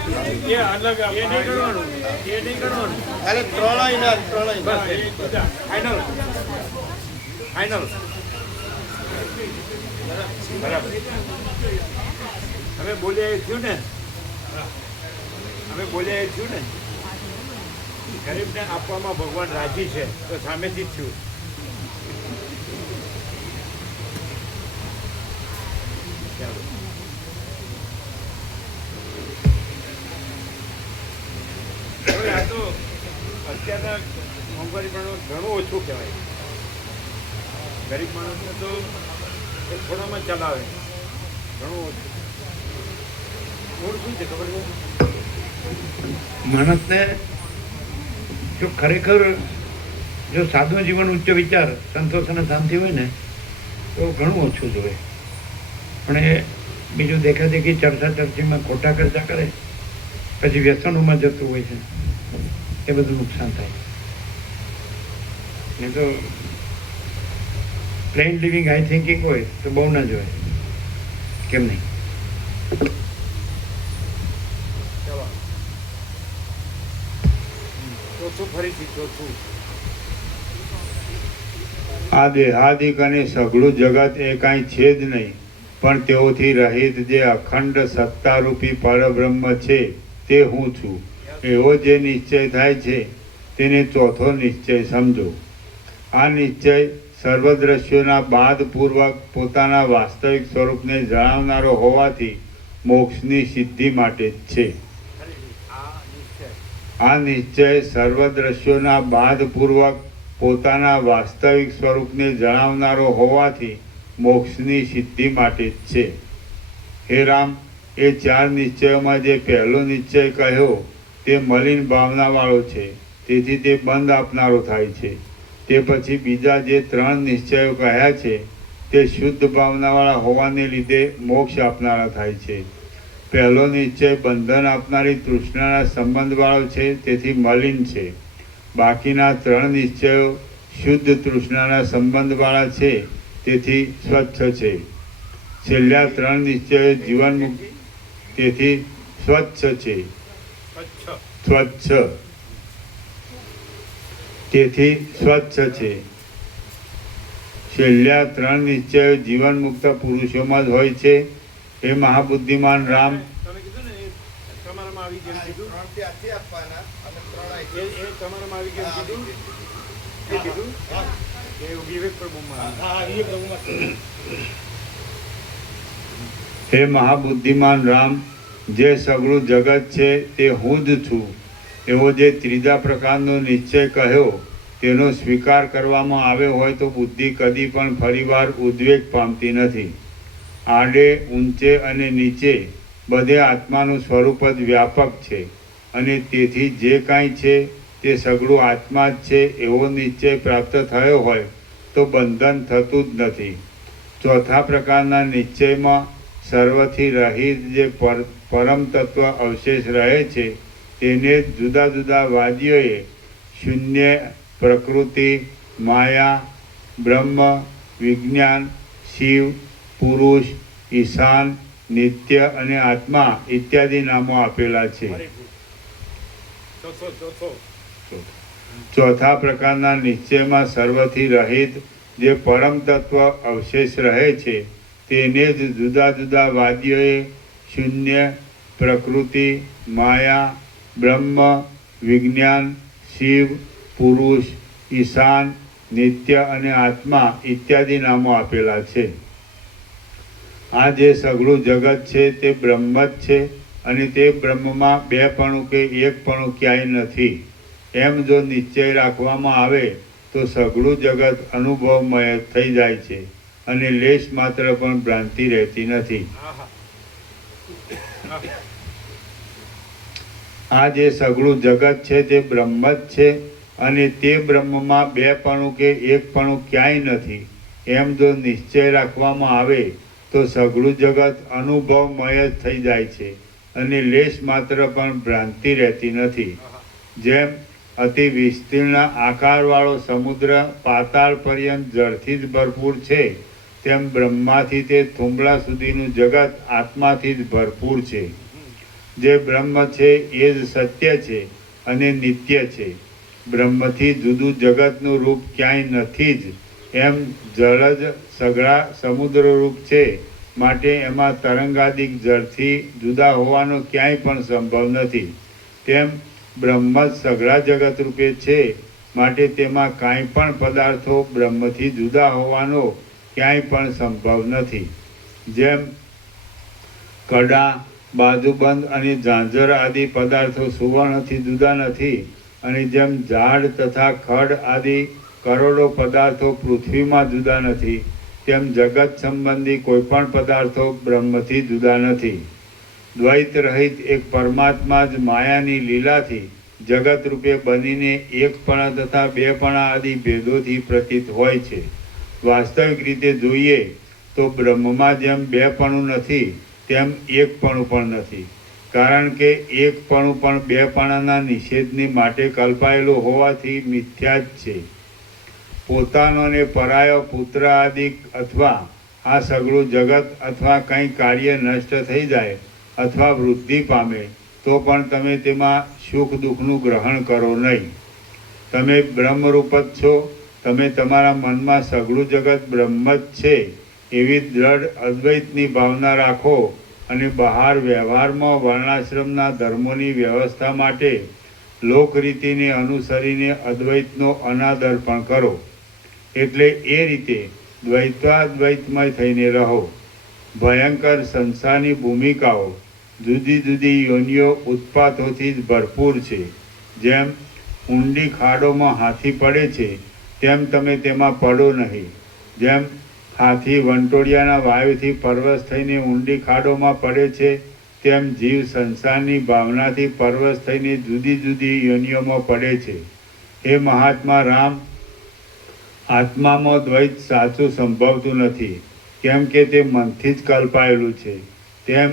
અલગ. એ નહીં ગણવાનું. એટલે 3 અહીંના 3 અહીંના. બસ ફાઇનલ. બરાબર. અમે બોલ્યા એ થયું ને. ગરીબને આપવામાં ભગવાન રાજી છે તો સામેથી જ થયું. ચાલો. હવે આ તો અત્યારના મોંઘવારી પણ ઘણું ઓછું કહેવાય. ગરીબ માણસને તો એ થોડામાં ચલાવે, ઘણું ઓછું. મૂળ શું છે ખબર છે? માણસને જો ખરેખર જો સાદું જીવન ઉચ્ચ વિચાર સંતોષ અને શાંતિ હોય ને તો ઘણું ઓછું જોવે. પણ એ બીજું દેખાદેખી ચર્ચા ચર્ચીમાં ખોટા ખર્ચા કરે પછી વ્યસનોમાં જતું હોય છે, એ બધું નુકસાન થાય. નહીં તો પ્લેન લિવિંગ હાઈ થિંકિંગ હોય તો બહુ ના જોવે. કેમ નહીં? ચોથું ફરીથી ચોથું. આ દેહાદિક અને સઘળું જગત એ કાંઈ છે જ નહીં, પણ તેઓથી રહિત જે અખંડ સત્તારૂપી પરબ્રહ્મ છે તે હું છું, એવો જે નિશ્ચય થાય છે તેને ચોથો નિશ્ચય સમજો. આ નિશ્ચય સર્વદ્રશ્યોના બાદપૂર્વક પોતાના વાસ્તવિક સ્વરૂપને જણાવનારો હોવાથી મોક્ષની સિદ્ધિ માટે જ છે. આ નિશ્ચય સર્વદ્રશ્યોના બાદપૂર્વક પોતાના વાસ્તવિક સ્વરૂપને જણાવનારો હોવાથી મોક્ષની સિદ્ધિ માટે જ છે. હે રામ, એ 4 નિશ્ચયોમાં જે પહેલો નિશ્ચય કહ્યો તે મલિન ભાવનાવાળો છે, તેથી તે બંધ આપનારો થાય છે. તે પછી બીજા જે 3 નિશ્ચયો કહ્યા છે તે શુદ્ધ ભાવનાવાળા હોવાને લીધે મોક્ષ આપનારા થાય છે. પહેલો નિશ્ચય બંધન આપનારી તૃષ્ણાના સંબંધવાળો છે, તેથી મલિન છે. બાકીના 3 નિશ્ચયો શુદ્ધ તૃષ્ણાના સંબંધવાળા છે, તેથી સ્વચ્છ છે. છેલ્લા 3 નિશ્ચયો જીવન મુક્ત, તેથી સ્વચ્છ છે. સ્વચ્છ, તેથી સ્વચ્છ છે. છેલ્લા 3 નિશ્ચયો જીવન મુક્ત પુરુષોમાં જ હોય છે. એ મહાબુદ્ધિમાન રામ, તમે કીધું ને એ તમારામાં આવી ગયું કીધું, એ તમારામાં આવી ગયું કીધું, એ કીધું એ વિવેક પ્રભુમાં. હે મહાબુદ્ધિમાન રામ, જે સગળું જગત છે તે હું જ છું, એવો જે ત્રીજા પ્રકારનો નિશ્ચય કહ્યો તેનો સ્વીકાર કરવામાં આવ્યો હોય તો બુદ્ધિ કદી પણ ફરીવાર ઉદ્વેગ પામતી નથી. આડે ઊંચે અને નીચે બધે આત્માનું સ્વરૂપ જ વ્યાપક છે, અને તેથી જે કાંઈ છે તે સગળું આત્મા જ છે એવો નિશ્ચય પ્રાપ્ત થયો હોય તો બંધન થતું જ નથી. ચોથા પ્રકારના નિશ્ચયમાં સર્વથી રહિત જે પરમ તત્વ અવશેષ રહે છે તેને જુદા જુદા વાદીઓએ શૂન્ય, પ્રકૃતિ, માયા, બ્રહ્મ, વિજ્ઞાન, શિવ, પુરુષ, ઈશાન, નિત્ય અને આત્મા ઇત્યાદિ નામો આપેલા છે. ચોથા પ્રકારના નિશ્ચયમાં સર્વથી રહિત જે પરમ તત્વ અવશેષ રહે છે તેને જ જુદા જુદા વાદીઓએ શૂન્ય, પ્રકૃતિ, માયા, બ્રહ્મ, વિજ્ઞાન, શિવ, પુરુષ, ઈશાન, નિત્ય અને આત્મા ઇત્યાદિ નામો આપેલા છે. આ જે સઘળું જગત છે તે બ્રહ્મ જ છે, અને તે બ્રહ્મમાં બેપણું કે એકપણું ક્યાંય નથી. એમ જો નિશ્ચય રાખવામાં આવે તો સઘળું જગત અનુભવમય થઈ જાય છે, અને લેશ માત્ર પણ ભ્રાંતિ રહેતી નથી. આ જે સઘળું જગત છે તે બ્રહ્મ જ છે, અને તે બ્રહ્મમાં બેપણું કે એકપણું ક્યાંય નથી. એમ જો નિશ્ચય રાખવામાં આવે તો સઘળું જગત અનુભવમય જ થઈ જાય છે, અને લેશ માત્ર પણ ભ્રાંતિ રહેતી નથી. જેમ અતિ વિસ્તીર્ણ આકારવાળો સમુદ્ર પાતાળ પર્યંત જળથી જ ભરપૂર છે, તેમ બ્રહ્માથી તે થુંબડા સુધીનું જગત આત્માથી જ ભરપૂર છે. જે બ્રહ્મ છે એ જ સત્ય છે અને નિત્ય છે. બ્રહ્મથી જુદું જગતનું રૂપ ક્યાંય નથી જ. એમ જળ જ સઘળા સમુદ્ર રૂપ છે, માટે એમાં તરંગાદિક જળથી જુદા હોવાનો ક્યાંય પણ સંભવ નથી. તેમ બ્રહ્મ જ સઘળા જગત રૂપે છે, માટે તેમાં કાંઈ પણ પદાર્થો બ્રહ્મથી જુદા હોવાનો ક્યાંય પણ સંભવ નથી. જેમ કડા, બાજુબંધ અને ઝાંઝર આદિ પદાર્થો સુવર્ણથી જુદા નથી, અને જેમ ઝાડ તથા ખડ આદિ કરોડો પદાર્થો પૃથ્વીમાં જુદા નથી, તેમ જગત સંબંધી કોઈ પણ પદાર્થો બ્રહ્મથી જુદા નથી. દ્વૈત રહિત એક પરમાત્મા જ માયાની લીલાથી જગત રૂપે બનીને એકપણા તથા બેપણા આદિ ભેદોથી પ્રતીત હોય છે. વાસ્તવિક રીતે જોઈએ તો બ્રહ્મમાં જેમ બેપણું નથી તેમ એકપણું પણ નથી. કારણ કે એકપણું પણ બેપણાના નિષેધની માટે કલ્પાયેલું હોવાથી મિથ્યા જ છે. પોતાનો ને પરાયો પુત્ર આદિ અથવા આ સગળું જગત અથવા કંઈ કાર્ય નષ્ટ થઈ જાય અથવા વૃદ્ધિ પામે તો પણ તમે તેમાં સુખ દુઃખનું ગ્રહણ કરો નહીં. તમે બ્રહ્મરૂપ જ છો. તમે તમારા મનમાં સગળું જગત બ્રહ્મ જ છે એવી દ્રઢ અદ્વૈતની ભાવના રાખો અને બહાર વ્યવહારમાં વર્ણાશ્રમના ધર્મોની વ્યવસ્થા માટે લોકરીતિને અનુસરીને અદ્વૈતનો અનાદર પણ કરો. એટલે એ રીતે દ્વૈતાદ્વૈતમય થઈને રહો. ભયંકર સંસારની ભૂમિકાઓ જુદી જુદી યોનિઓ ઉત્પાતોથી જ ભરપૂર છે. જેમ ઊંડી ખાડોમાં હાથી પડે છે તેમ તમે તેમાં પડો નહીં. જેમ હાથી વંટોળિયાના વાયુથી પરવશ થઈને ઊંડી ખાડોમાં પડે છે તેમ જીવ સંસારની ભાવનાથી પરવશ થઈને જુદી જુદી યોનિઓમાં પડે છે. હે મહાત્મા રામ, આત્મામાં દ્વૈત સાચું સંભવતું નથી, કેમ કે તે મનથી જ કલ્પાયેલું છે. તેમ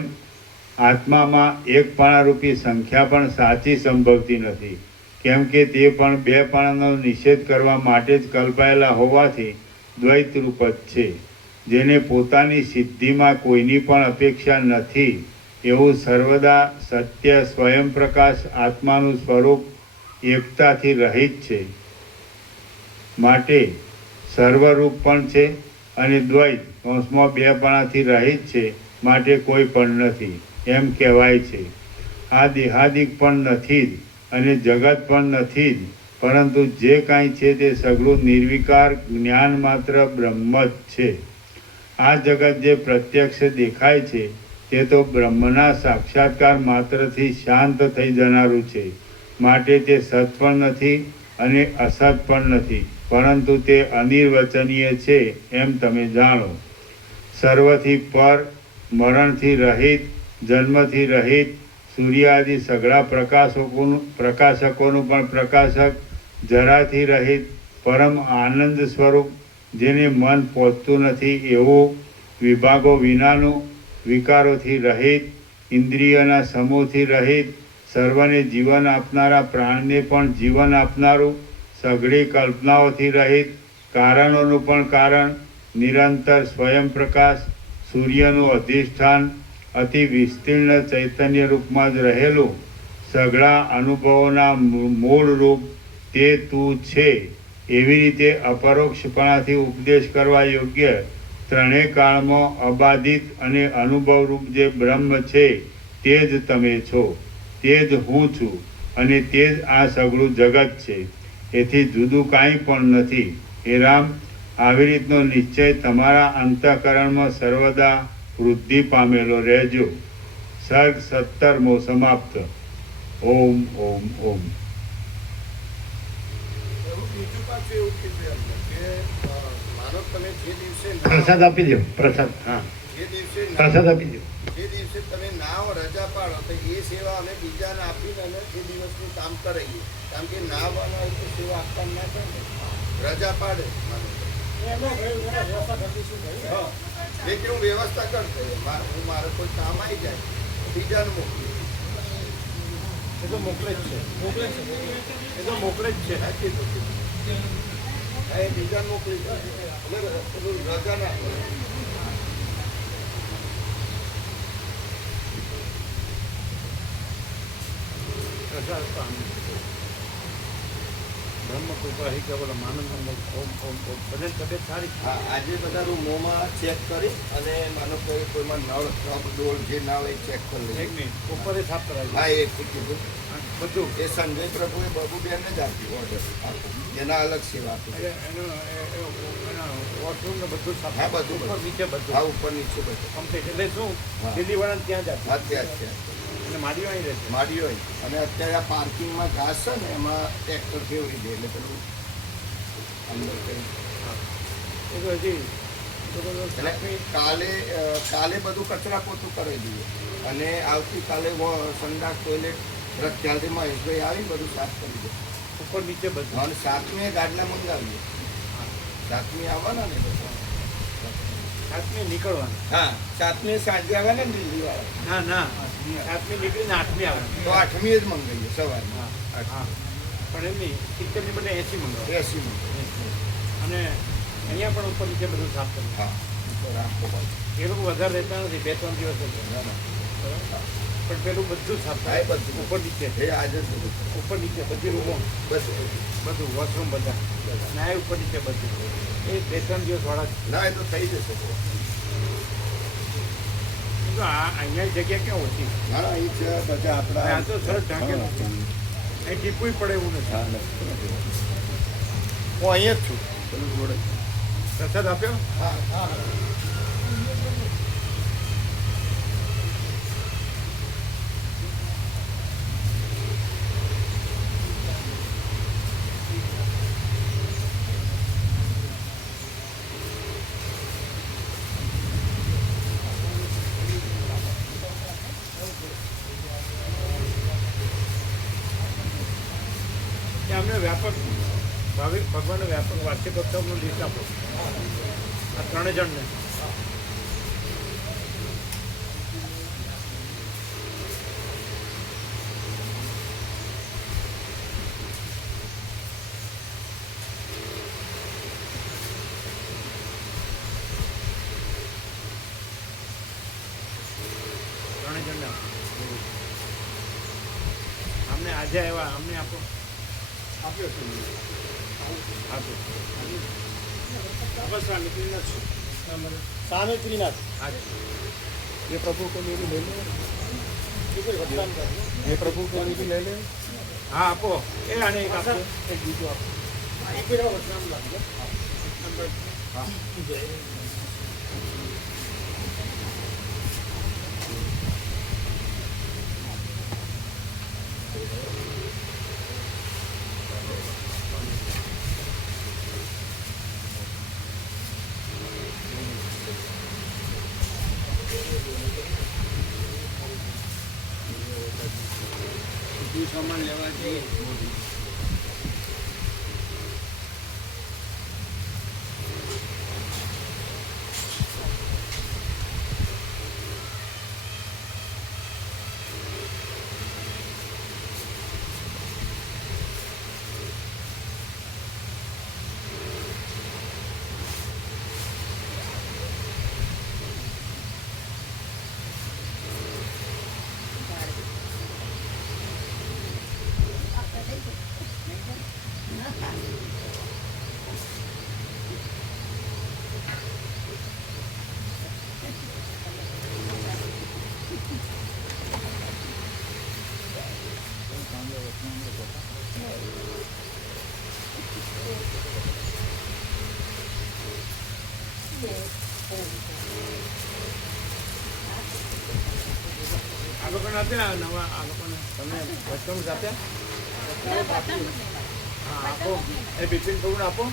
આત્મામાં એકપણારૂપી સંખ્યા પણ સાચી સંભવતી નથી, કેમ કે તે પણ બેપણાનો નિષેધ કરવા માટે જ કલ્પાયેલા હોવાથી દ્વૈતરૂપ જ છે. જેને પોતાની સિદ્ધિમાં કોઈની પણ અપેક્ષા નથી એવું સર્વદા સત્ય સ્વયં પ્રકાશ આત્માનું સ્વરૂપ એકતાથી રહિત છે. માટે સર્વરૂપ પણ છે અને દ્વૈત કૌંસમાં બેપણાથી રહિત છે માટે કોઈ પણ નથી એમ કહેવાય છે. આ દેહાદિક પણ નથી જ અને જગત પણ નથી જ, પરંતુ જે કાંઈ છે તે સઘળું નિર્વિકાર જ્ઞાન માત્ર બ્રહ્મ જ છે. આ જગત જે પ્રત્યક્ષ દેખાય છે તે તો બ્રહ્મના સાક્ષાત્કાર માત્રથી શાંત થઈ જનારું છે. માટે તે સત પણ નથી અને અસત પણ નથી, પરંતુ તે અનિર્વચનીય છે એમ તમે જાણો. સર્વથી પર, મરણથી રહિત, જન્મથી રહિત, સૂર્યાદિ સઘળા પ્રકાશકોનું પણ પ્રકાશક, જરાથી રહિત, પરમ આનંદ સ્વરૂપ, જેને મન પહોંચતું નથી એવું, વિભાગો વિનાનું, વિકારોથી રહિત, ઇન્દ્રિયોના સમૂહથી રહિત, સર્વને જીવન આપનારા પ્રાણને પણ જીવન આપનારું, સઘળી કલ્પનાઓથી રહિત, કારણોનું પણ કારણ, નિરંતર સ્વયં પ્રકાશ, સૂર્યનું અધિષ્ઠાન, અતિ વિસ્તીર્ણ ચૈતન્ય રૂપમાં જ રહેલું, સઘળા અનુભવોના મૂળ રૂપ તે તું છે. એવી રીતે અપરોક્ષપણાથી ઉપદેશ કરવા યોગ્ય ત્રણેય કાળમાં અબાધિત અને અનુભવરૂપ જે બ્રહ્મ છે તે જ તમે છો, તે જ હું છું અને તે જ આ સઘળું જગત છે. એથી જુદું કાંઈ પણ નથી. હે રામ, આવી રીતનો નિશ્ચય તમારા અંતઃકરણમાં સર્વદા વૃદ્ધિ પામેલો રહેજો. સર્ગ 17મો સમાપ્ત. ઓમ ઓમ ઓમ. બીજું પાછું એવું કીધું એમને કે માનો તમે જે દિવસે પ્રસાદ આપી દો. પ્રસાદ, હા, જે દિવસે પ્રસાદ આપી દો. જે દિવસે તમે નાવ રજા પાડો તો એ સેવા અમે બીજાને આપીને અને એ દિવસનું કામ કરાવીએ. કારણ કે નાવ હોય તો સેવા આપતા ના કરે ને. રજા પાડે એટલે હું વ્યવસ્થા કરતો હું મારે કોઈ કામ આવી જાય બીજાને મોકલી એ તો મોકલે જ છે એ તો મોકલે જ છે. સાચી તો એ બીજાને મોકલી એટલે રજા ના બ્રહ્મ કૃપા હિ કેવલ માનંદ ઓમ ઓમ ઓમ. બધાની તબિયત સારી? હા, આજે બધાનું મોંમાં ચેક કરી અને માનો કે કોઈમાં નળ રબ ડોલ જે ના હોય ચેક કરી લઈએ. એક મિનિટ ઉપર સાફ કરાવી. હા, એ કીધું બધું એ સંજય પ્રભુએ બાબુબેનને જ આપ્યું ઓર્ડર એના અલગ સેવા આપી. વોશરૂમ ને બધું સાફ. હા, બધું ઉપર નીચે બધું. હા, ઉપર નીચે બધું કમ્પ્લીટ. એટલે શું હા. દિલ્હીવાળાને ત્યાં જ આપે હા, ત્યાં છે અને મારી અહીં રહેશે. માડી હોય. અને અત્યારે આ પાર્કિંગમાં ઘાસ છે ને એમાં ટ્રેક્ટર ફેરવી દે એટલે પેલું અંદર કંઈ એ તો હજી એટલે કાલે બધું કચરા પોતું કરી દઈએ અને આવતીકાલે સંડાસ ટોયલેટ રથયાત્રીમાં મહેશભાઈ આવી બધું સાફ કરી દે ઉપર નીચે બધું. અને 7મી ગાડલા મંગાવીએ. 7મી આવવાના ને બધા. 7મી નીકળવાનું. હા 7મી સાંજે આવે ને દિલ્હી વાળા. ના 7મી નીકળીને 8મી આવે. તો 8મી જ મંગાવીએ સવારમાં. હા પણ એમની 70ની બદલે 80 મંગાવો. 80 અને અહીંયા પણ ઉપર નીચે બધું સાફ કરવું. હા ઉપર આખો બાજુ. એ લોકો વધારે રહેતા નથી, 2-3 દિવસ જ રહે. પણ પેલું બધું સાફ હા, થાય એ બધું. ઉપર નીચે એ આજે જ બધું. ઉપર નીચે બધી રૂમો બધું વોશરૂમ બધા ના એ ઉપર નીચે બધું એ 2-3 દિવસ વાળા જ. ના એ તો થઈ જશે. તો અહીંયા જગ્યા ક્યાં ઓછી હા એ છે બધા આપણા આ તો સરસ ઢાંકેલું છે. અહીં ટીપુય પડે એવું નથી. હા નથી. હું અહીંયા જ છું પેલું જોડે. પ્રસાદ આપ્યો. હા હા કે અમને વ્યાપક ભાવિક ભગવાનનો વ્યાપક વાર્ષિક ઉત્સવનું લિસ્ટ આપો આ 3 જણને. અમને આજે આવ્યા અમને આપો. આપ્યો છે બસ આ નીકળીને જ છું. સામે ત્રિનાથ આજે ये प्रभु को मेरी ले ले ये प्रभु को मेरी ले ले હા આપો. એ આને એક આપો. एक बीजो आप એક પેલા વચનામ લાગજો. હા બધું સામાન લેવા જઈએ. આ લોકોને આપ્યા નવા આ લોકોને તમે વચન આપ્યા. હા આપો. એ બિપિન પ્રભુને આપો.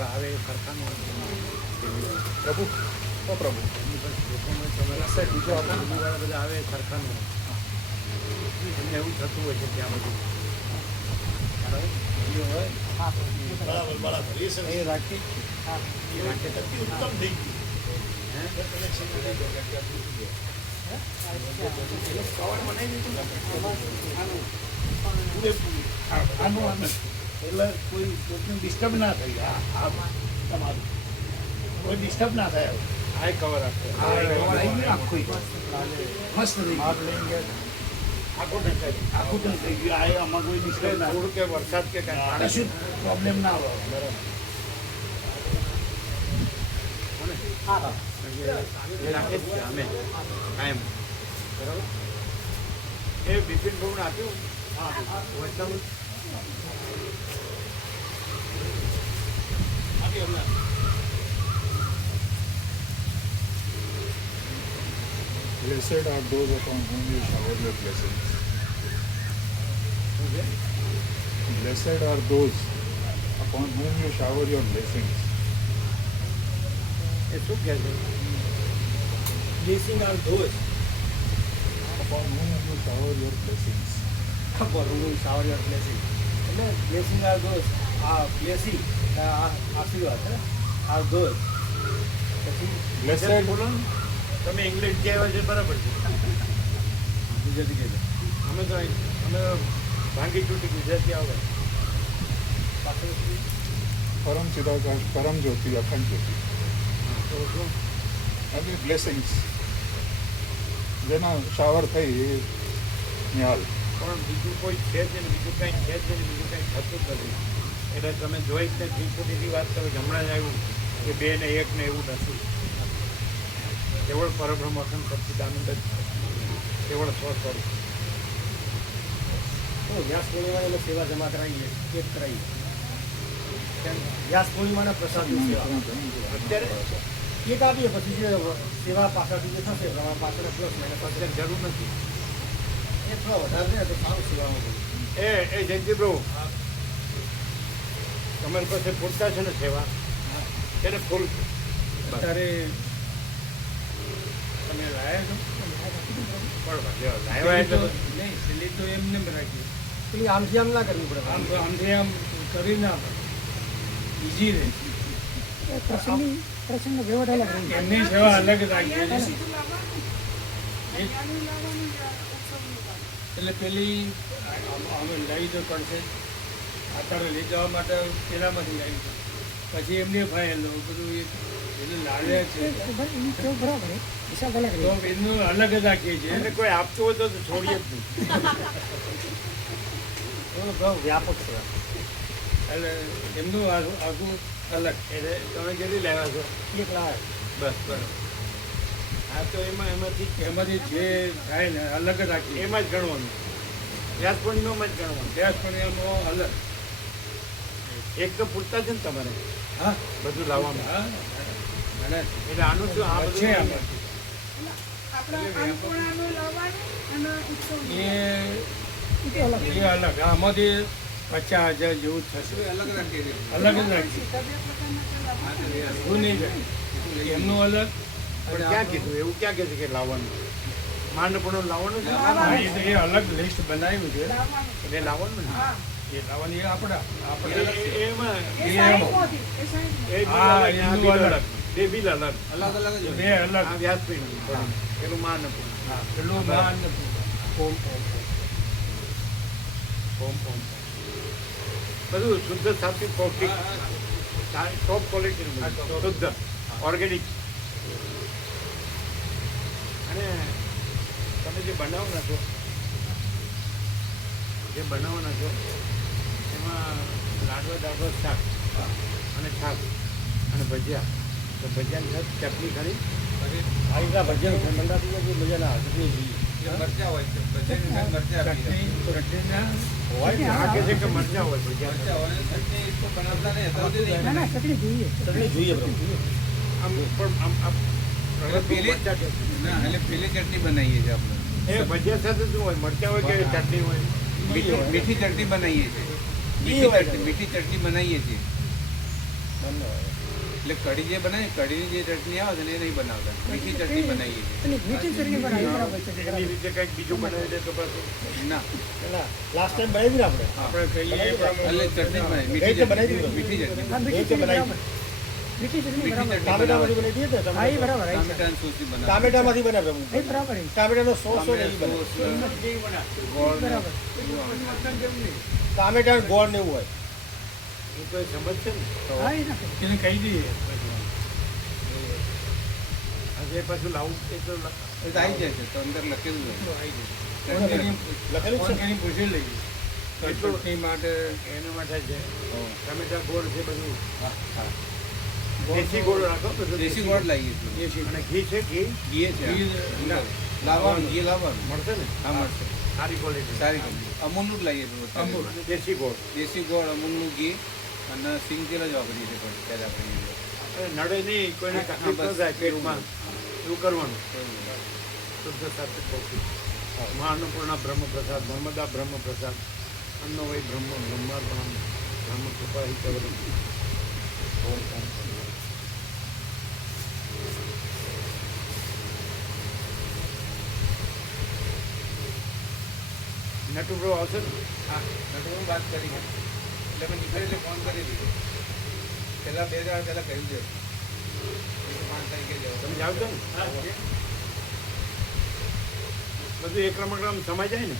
આવે સરકારનું प्रभु ओ प्रभु બીજો વાળા બધા આવે સરકારનું એમને એવું થતું હોય છે ત્યાં બધું बराबर बराबर ये सब ये राखी એ રાખે તો उत्तम થઈ આનું એટલે કોઈ કોઈને ડિસ્ટર્બ ના થઈ આ તમારું કોઈ ડિસ્ટર્બ ના થાય આ કવર આપે. આખું મસ્ત થઈ ગયું આખું ઢંકાઈ આખું તો થઈ ગયું આ આમાં કોઈ ડિસ્ટર્બ ના થોડું કે વરસાદ કે કાંઈ પાણી કશું પ્રોબ્લેમ ના આવે એ રાખે જ છે અમે કાયમ. બરાબર. એ બિપિન પ્રભુને આપ્યું વચનામૃત. Blessed are those upon whom you shower your blessings. Blessed are those upon whom you shower your blessings. એ શું કહે છે? Blessing R those Upon whom you shower your blessings. upon whom you shower your blessing. એટલે blessing R those, આ blessing આશીર્વાદ છે, R those. પછી Blessed, બોલો ને. તમે ઇંગ્લિશ જે આવ્યા છે બરાબર છે. ગુજરાતી કહે છે. અમે તો ભાંગી તૂટી ગુજરાતી આવે. Param Chidakash, Param Jyoti, Akhand Jyoti. તો શું? Every blessings. જેના શાવર થઈ એ નિહાલ. પણ બીજું કોઈ છે જ નહીં, બીજું કાંઈ છે જ નહીં, બીજું કાંઈ થતું જ નથી. એટલે તમે જોઈ જ ને ત્રિપુટીની વાત કરો, હમણાં જ આવ્યું કે 2 ને 1 ને એવું નથી. કેવળ પરબ્રહ્મ અખંડ સચ્ચિદાનંદ જ છે. કેવળ સ્વસ્વરૂપ. તો વ્યાસ પૂર્ણિમાની અમે સેવા જમા કરાવીએ, એક કરાવીએ. વ્યાસ પૂર્ણિમાના પ્રસાદની સેવા અત્યારે એક આપીએ, પછી જે સેવા પાછળથી જે થશે પ્રમાણ પાછળ પ્લસ માઇનસ અત્યારે જરૂર નથી. એ થોડા વધારે ને તો સારું સેવામાં બધું. એ જયંતિ પ્રભુ, તમારી પાસે પૂરતા છે ને સેવા? ત્યારે ફૂલ અત્યારે તમે લાયા છો? બરાબર, લાવ્યા એટલે નહીં, પેલી તો એમને રાખીએ, પેલી આમથી આમ ના કરવી પડે, આમથી આમ કરી ના ઈઝી રહે. એમની સેવા અલગ રાખીએ છીએ. બીજું લાવવાનું. અહીંયાનું લાવવાનું કે ઉત્સવનું લાવવાનું? એટલે પેલી અમે લઈ તો પડશે, અત્યારે લઈ જવા માટે પેલામાંથી લાવી છે, પછી એમને ફાયેલો બધું એટલે લાવ્યા છે તો એનું અલગ જ રાખીએ છીએ. એને કોઈ આપતું હોય તો છોડીએ જ નહીં. બહુ વ્યાપક છે એટલે એમનું આખું અલગ. એટલે તમે કેટલી લાવ્યા છો? એક લાવે બસ બરાબર. હા, તો એમાંથી જે થાય ને અલગ જ રાખીએ. એમાં જ ગણવાનું. વ્યાસ પૂર્ણિમામાં જ ગણવાનું. વ્યાસ પણ એમાં અલગ. એક તો પૂરતા છે ને તમારે હા બધું લાવવામાં. હા ઘણા એટલે આનું શું આ છે બધું આમાં. આપણે અન્નપૂર્ણાનું લાવવાનું અને ઉત્સવનું એ અલગ આમાંથી 50,000 જેવું જ થશે. અલગ જ રાખીએ. બે પ્રકારના કોઈ લાવવાનું. એવું નહીં જાય એમનું અલગ. પણ ક્યાં કીધું એવું ક્યાં કહે છે કે લાવવાનું? માંડપણું લાવવાનું છે? હા, એ અલગ લિસ્ટ બનાવ્યું છે લાવવાનું. એટલે લાવવાનું ને. હા. એ લાવવાની આપણે એમાં એ સાઈડમાંથી, એ સાઈડમાંથી. એ બિલ હા, અલગ ને આ એનું બિલ અલગ. અલગ. બે બિલ અલગ. બે અલગ. આ વ્યાસ પૂર્ણિમા. પેલું માંડપણ. પેલું માન ઓમ ઓમ ઓમ. બધું શુદ્ધ સાત્વિક પૌષ્ટિક ટોપ ક્વોલિટીનું બધું. શુદ્ધ ઓર્ગેનિક. અને તમે જે બનાવવાના છો એમાં લાડવા દાળવા શાક અને છાશ અને ભજીયા. તો ભજીયાની સાથે ચટણી ખરી? આ રીતના ભજન મંડાતી જે મજા ના ચટણી જોઈએ આ કહે છે કે મરચાં હોય ભજીયા. ચટણી જોઈએ પ્રભુ. આમ પણ આમ પેલી ચટણી બનાવીએ છીએ આપણે. એ ભજીયા સાથે શું હોય? મરચાં હોય કે ચટણી હોય? મીઠી ચટણી બનાવીએ છીએ. મીઠી ચટણી બનાવીએ છીએ. એટલે કઢી જે બનાવીએ, કઢીની જે ચટણી આવે છે ને એ નહીં બનાવતા, મીઠી ચટણી બનાવીએ છીએ. એની રીતે કંઈક બીજું બનાવી દે તો પાછું ના, લાસ્ટ ટાઈમ બનાવી ને આપણે આપણે કહીએ એ એટલે ચટણી બનાવી, એ મીઠી રીતે બનાવી ચટણી, દીધું. મીઠી ચટણી, એ રીતે બનાવી ટામેટામાંથી બનાવી દઈએ ને ટામેટાની સોસથી બનાવી. ટામેટામાંથી બને પ્રભુ. ટામેટાનો સોસ હોય ને એ બને. ટામેટા ગોળ ને એવું હોય. એ તો સમજ છે ને. એને કહી દઈએ આજે પાછું લાવું એ તો એ તો આવી જાય છે તો અંદર લખેલું હોય. લખેલું છે એની પૂછી લઈએ એટલું ચટણી માટે એના માટે છે ટમેટા ગોળ છે બધું. દેશી ગોળ રાખો બધું. દેશી ગોળ લાવીએ છીએ. અને ઘી છે ઘી ઘી છે. લાવવાનું, ઘી લાવવાનું. મળશે ને? હા, મળશે. સારી ક્વોલિટી સારી કંપની અમૂલનું જ લાવીએ છીએ અમૂલ દેશી ગોળ દેશી ગોળ અમૂલનું ઘી અને સિંગ તેલ જ વાપરીએ છીએ પણ ત્યારે આપણે નડે નહીં કોઈને તકલીફ ન થાય પેટમાં એવું કરવાનું શુદ્ધ સાત્વિક પૌષ્ટિક મા અન્નપૂર્ણા બ્રહ્મપ્રસાદ નર્મદા બ્રહ્મપ્રસાદ અન્નો વય બ્રહ્મ બ્રહ્માર્પણમ બ્રહ્મ કૃપા હિ કેવલમ નટુ બ્રો આવશે ને હા નટું વાત કરી એટલે મેં નીકળે એટલે ફોન કરી દીધો પહેલાં 2 દાડા પહેલાં કહ્યું છે 5 તારીખે જાઓ તમે જાવ છો ને બધું એક રમકડામ સમાઈ જાય ને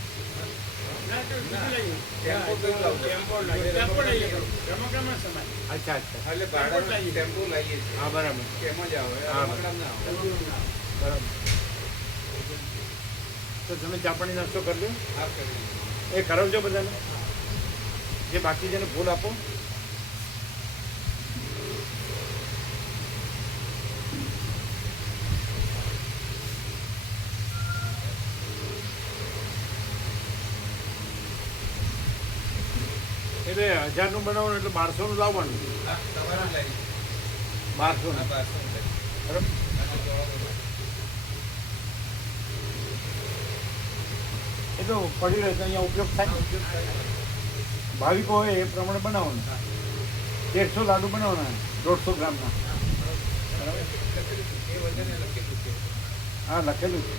અચ્છા અચ્છા એટલે ભાડા ટેમ્પો લાવીએ છીએ હા બરાબર એમાં જ આવે હા. રમકડાં ના આવે બરાબર તો તમે ચા પાણી નાસ્તો કરજો હા કરી એ કરાવજો બધાને જે બાકી જેને ફૂલ આપો એટલે 1000નું બનાવવાનું એટલે 1200નું લાવવાનું હા તમારે લાવીએ 1200 હા 1200 બરાબર એ તો પડી રહે તો અહીંયા ઉપયોગ થાય ભાવિકો હોય એ પ્રમાણે બનાવવાનું 150 લાડુ બનાવવાના 150 ગ્રામના એ વજને લખેલું છે હા લખેલું છે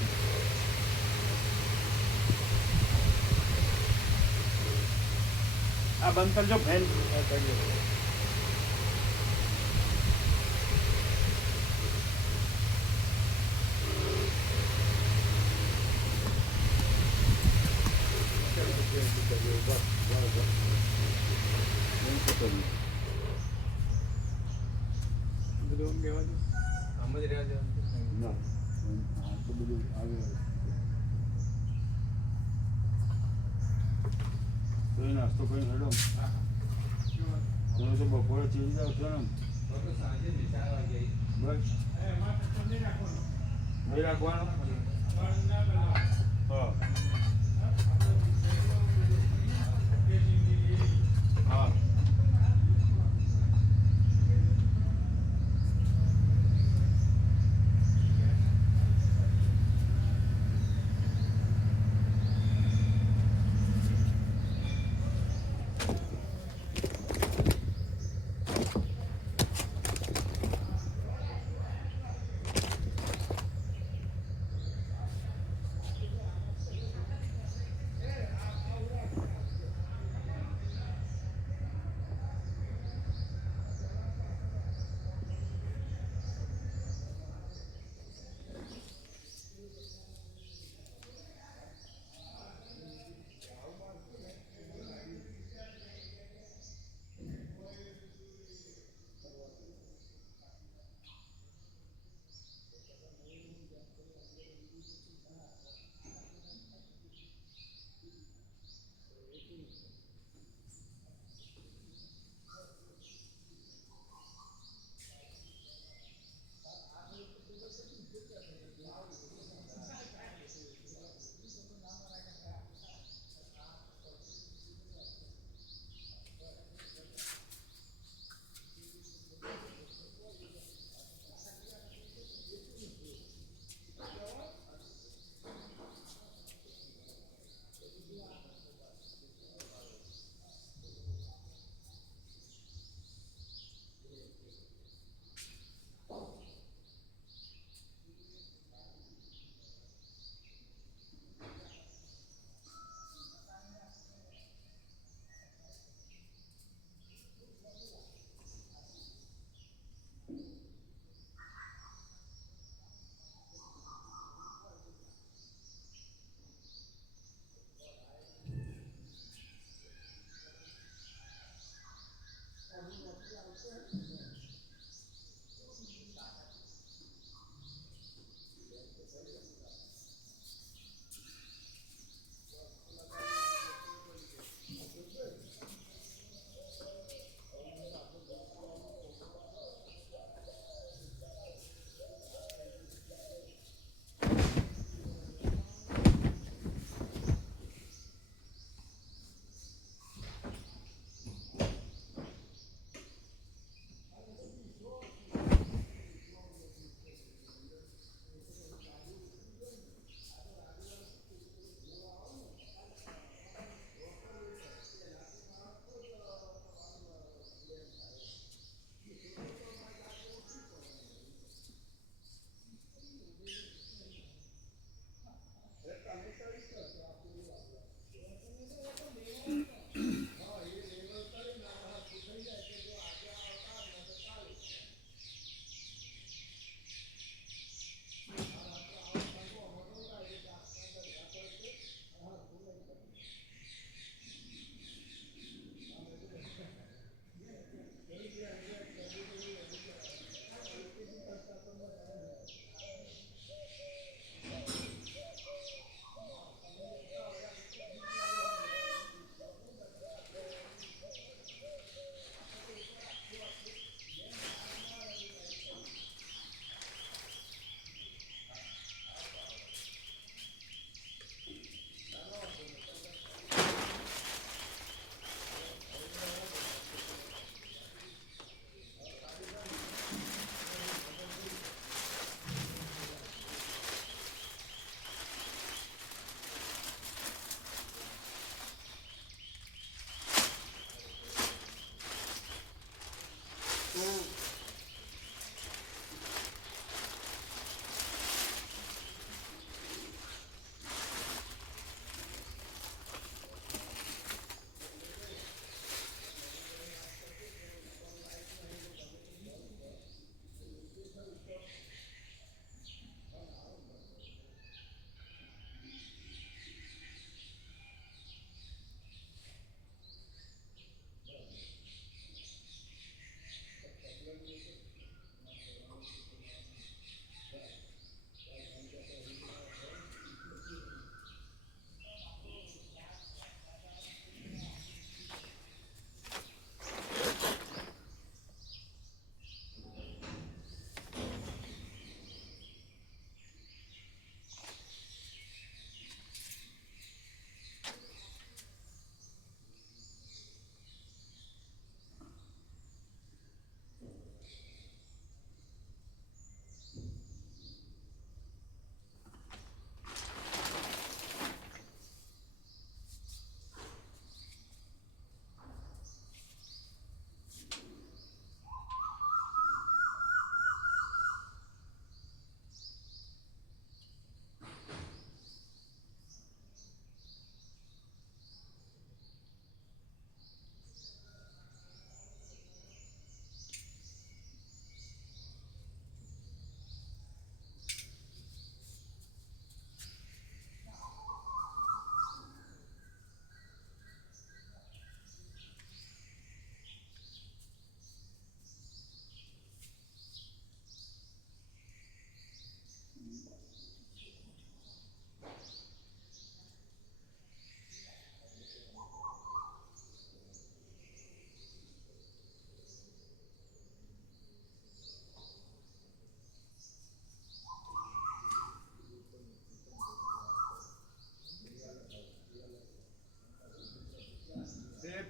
આ બંધ કરજો ફેન કરજો બધું આમ કહેવા દો આમ જ રહ્યા જવાનું ના આટલું બધું આવે તો એ નાસ્તો કરીને હેડો તો બપોરે ચેન્જ આવશે ને તો સાંજે 4 વાગે બસ નહીં રાખવાનો હા હા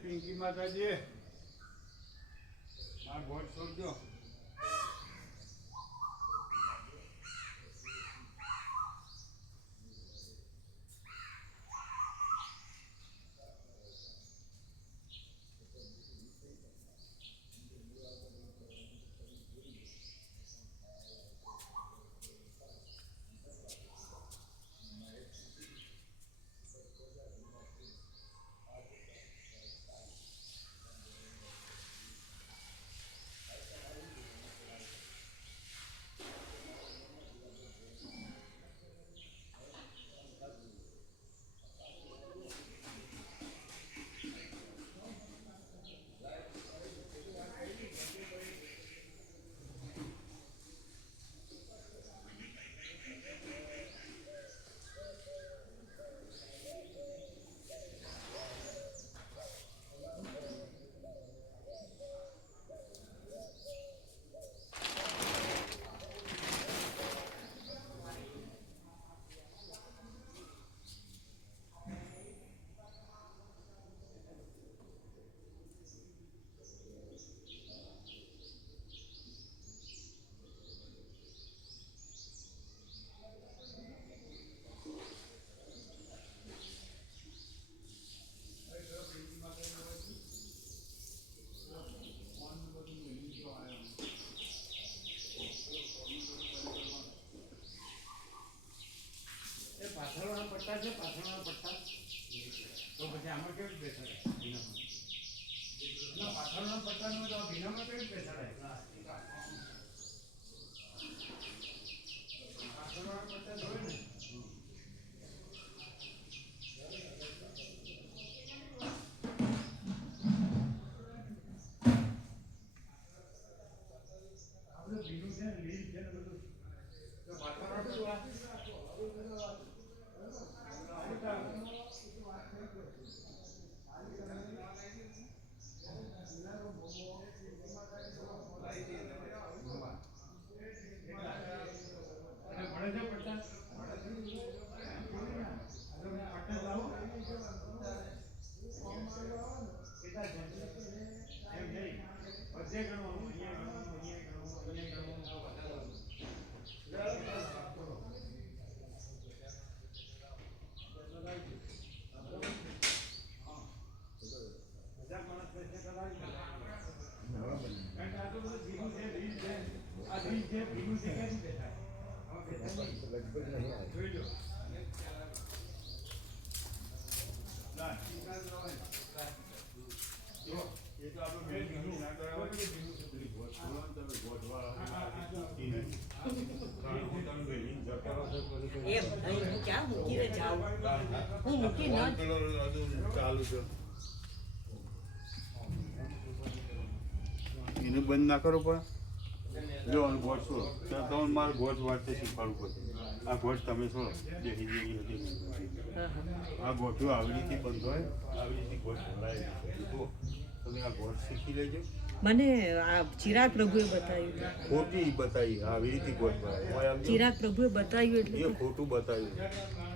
પિંકી માતાજી આ ગોળ છોડજો. લગભગ નહીં આવે. એમ અહીં હું ક્યાં મૂકીને જાઉં હું મૂકી ન ચાલુ છે એને બંધ ના કરો પણ જો ગોઠ છોડો ત્યાં તમને મારે ગોઠ વાંચતે શીખવાડવું પડશે આ ગોઠ તમે છોડો બેસી જેવી હતી આ ગોઠો આવી રીતે બંધ હોય આવી રીતે ગોઠ ભરાય જુઓ તમે આ ગોઠ શીખી લેજો મને આ ચિરાગ પ્રભુએ બતાવ્યું ખોટી બતાવી આવી રીતે ગોઠ ભરાય ચિરાગ પ્રભુએ બતાવ્યું એ ખોટું બતાવ્યું